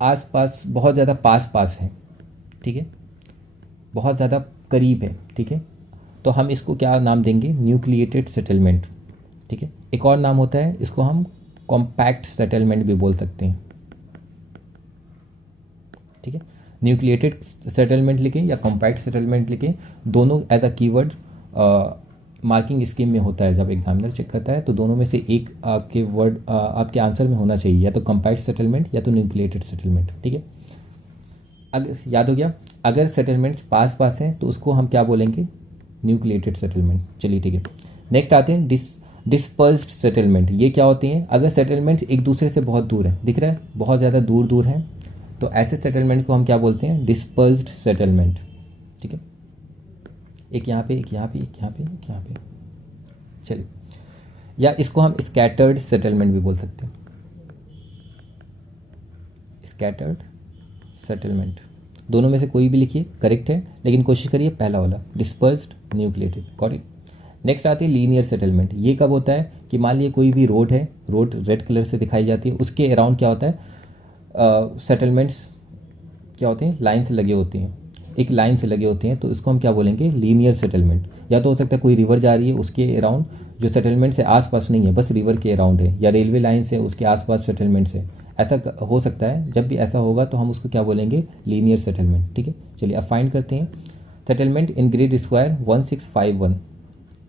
आस पास बहुत ज़्यादा पास पास है, ठीक है, बहुत ज़्यादा करीब है, ठीक है, तो हम इसको क्या नाम देंगे, न्यूक्लिएटेड सेटलमेंट, ठीक है। एक और नाम होता है इसको हम कॉम्पैक्ट सेटलमेंट भी बोल सकते हैं, ठीक है। न्यूक्लिएटेड सेटलमेंट लिखें या कॉम्पैक्ट सेटलमेंट लिखें, दोनों as a keyword marking scheme में होता है, जब एग्जामिनर चेक करता है तो दोनों में से एक आपके वर्ड आपके आंसर में होना चाहिए, या तो कॉम्पैक्ट सेटलमेंट या तो न्यूक्लिएटेड सेटलमेंट, ठीक है। अगर याद हो गया, अगर सेटलमेंट्स पास पास हैं तो उसको हम क्या बोलेंगे, न्यूक्लिएटेड सेटलमेंट। चलिए ठीक है, नेक्स्ट आते हैं डिस्पर्स्ड सेटलमेंट। ये क्या होते हैं, अगर सेटलमेंट एक दूसरे से बहुत दूर है, दिख रहा है बहुत ज़्यादा दूर दूर हैं, तो ऐसे सेटलमेंट को हम क्या बोलते हैं, डिस्पर्स्ड सेटलमेंट, ठीक है। एक यहाँ पे, एक यहाँ पे, एक यहाँ पे, एक यहाँ पे। चलिए, या इसको हम स्कैटर्ड सेटलमेंट भी बोल सकते हैं, स्कैटर्ड सेटलमेंट। दोनों में से कोई भी लिखिए, करेक्ट है, लेकिन कोशिश करिए पहला वाला, dispersed nucleated, got it. Next आती है लीनियर सेटलमेंट। ये कब होता है कि मान लीजिए कोई भी रोड है, रोड रेड कलर से दिखाई जाती है, उसके अराउंड क्या होता है, सेटलमेंट्स क्या होते हैं, लाइन से लगे होते हैं, एक लाइन से लगे होते हैं, तो इसको हम क्या बोलेंगे, लीनियर सेटलमेंट। या तो हो सकता है कोई रिवर जा रही है उसके अराउंड जो सेटलमेंट से आसपास नहीं है, बस रिवर के अराउंड है, या रेलवे लाइन से उसके आसपास सेटलमेंट्स है, ऐसा हो सकता है। जब भी ऐसा होगा तो हम उसको क्या बोलेंगे, लीनियर सेटलमेंट, ठीक है। चलिए अब फाइंड करते हैं सेटलमेंट इन ग्रिड स्क्वायर 1651।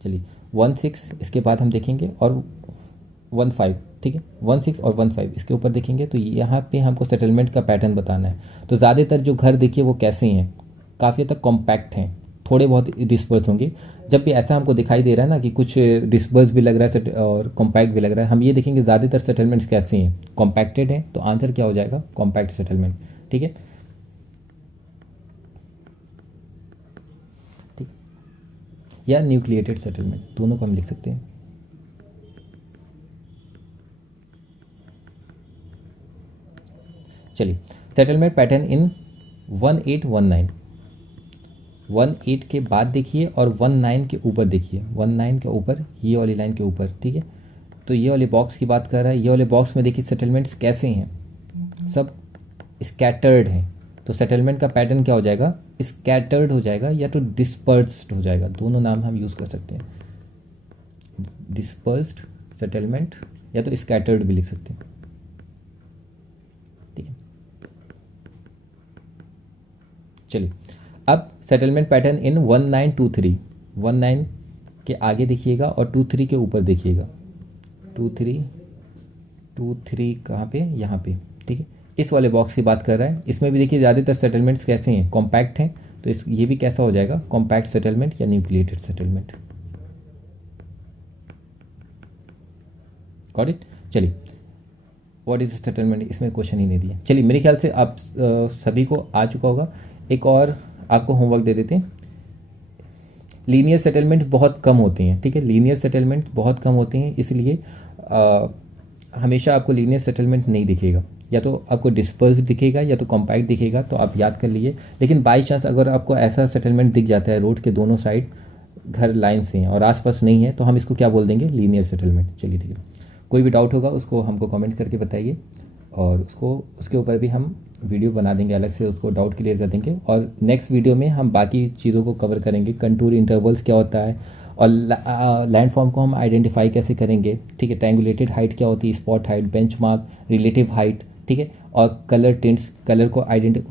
चलिए 16 इसके बाद हम देखेंगे और 15, ठीक है, 16 और 15 इसके ऊपर देखेंगे, तो यहाँ पे हमको सेटलमेंट का पैटर्न बताना है। तो ज़्यादातर जो घर देखिए वो कैसे हैं, काफ़ी तक कॉम्पैक्ट हैं, थोड़े बहुत डिस्पर्स होंगे। जब भी ऐसा हमको दिखाई दे रहा है ना कि कुछ डिस्पर्स भी लग रहा है और कॉम्पैक्ट भी लग रहा है, हम ये देखेंगे ज़्यादातर सेटलमेंट्स कैसे हैं, कॉम्पैक्टेड हैं, तो आंसर क्या हो जाएगा, कॉम्पैक्ट सेटलमेंट, ठीक है। ठीक, या न्यूक्लिएटेड सेटलमेंट, दोनों को हम लिख सकते हैं। चलिए सेटलमेंट पैटर्न इन 1819, 18 के बाद देखिए और 19 के ऊपर देखिए, 19 के ऊपर ये वाली लाइन के ऊपर, ठीक है। तो ये वाले बॉक्स की बात कर रहा है, ये वाले बॉक्स में देखिए सेटलमेंट्स कैसे हैं, सब स्कैटर्ड हैं। तो सेटलमेंट का पैटर्न क्या हो जाएगा, स्कैटर्ड हो जाएगा या तो डिस्पर्स्ड हो जाएगा, दोनों नाम हम यूज़ कर सकते हैं, डिस्पर्स्ड सेटलमेंट या तो स्कैटर्ड भी लिख सकते हैं, ठीक है। चलिए, अब सेटलमेंट पैटर्न इन 1923, 19 के आगे देखिएगा और 23 के ऊपर देखिएगा। 23 कहाँ पे, यहाँ पे, ठीक है। इस वाले बॉक्स की बात कर रहा है। इसमें भी देखिए ज़्यादातर सेटलमेंट्स कैसे हैं, कॉम्पैक्ट हैं, तो ये भी कैसा हो जाएगा, कॉम्पैक्ट सेटलमेंट या न्यूक्लिएटेड सेटलमेंट। Got it. चलिए, व्हाट इज सेटलमेंट, इसमें क्वेश्चन ही नहीं दिया। चलिए, मेरे ख्याल से आप सभी को आ चुका होगा। एक और आपको होमवर्क दे देते हैं। लीनियर सेटलमेंट बहुत कम होते हैं, ठीक है, लीनियर सेटलमेंट बहुत कम होते हैं, इसलिए हमेशा आपको लीनियर सेटलमेंट नहीं दिखेगा, या तो आपको डिस्पर्स दिखेगा या तो कॉम्पैक्ट दिखेगा, तो आप याद कर लीजिए। लेकिन बाई चांस अगर आपको ऐसा सेटलमेंट दिख जाता है, रोड के दोनों साइड घर लाइन से हैं और आसपास नहीं है, तो हम इसको क्या बोल देंगे, लीनियर सेटलमेंट। चलिए, ठीक है। कोई भी डाउट होगा उसको हमको कमेंट करके बताइए, और उसके ऊपर भी हम वीडियो बना देंगे अलग से, उसको डाउट क्लियर कर देंगे। और नेक्स्ट वीडियो में हम बाकी चीज़ों को कवर करेंगे, कंटूर इंटरवल्स क्या होता है, और लैंडफॉर्म को हम आइडेंटिफाई कैसे करेंगे, ठीक है, ट्रायंगुलेटेड हाइट क्या होती है, spot height, benchmark, relative height, ठीक है, और कलर टिंट्स, कलर को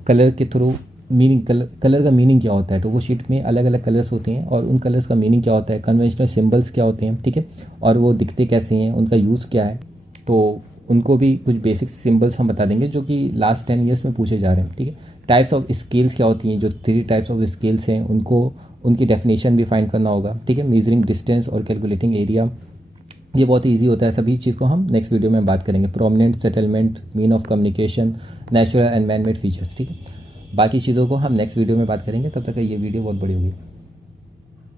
कलर के थ्रू मीनिंग, कलर का मीनिंग क्या होता है, तो वो शीट में अलग अलग कलर्स होते हैं और उन कलर्स का मीनिंग क्या होता है, कन्वेंशनल सिंबल्स क्या होते हैं, ठीक है, और वो दिखते कैसे हैं, उनका यूज़ क्या है, तो उनको भी कुछ बेसिक सिंबल्स हम बता देंगे जो कि लास्ट 10 ईयर्स में पूछे जा रहे हैं, ठीक है। टाइप्स ऑफ स्केल्स क्या होती हैं, जो 3 टाइप्स ऑफ स्केल्स हैं उनको, उनकी डेफिनेशन भी फाइंड करना होगा, ठीक है। मेजरिंग डिस्टेंस और कैलकुलेटिंग एरिया, ये बहुत ईजी होता है। सभी चीज़ को हम नेक्स्ट वीडियो में बात करेंगे। Prominent settlement, mean of communication, natural and man made features, ठीक है। बाकी चीज़ों को हम नेक्स्ट वीडियो में बात करेंगे। तब तक ये वीडियो बहुत बड़ी होगी।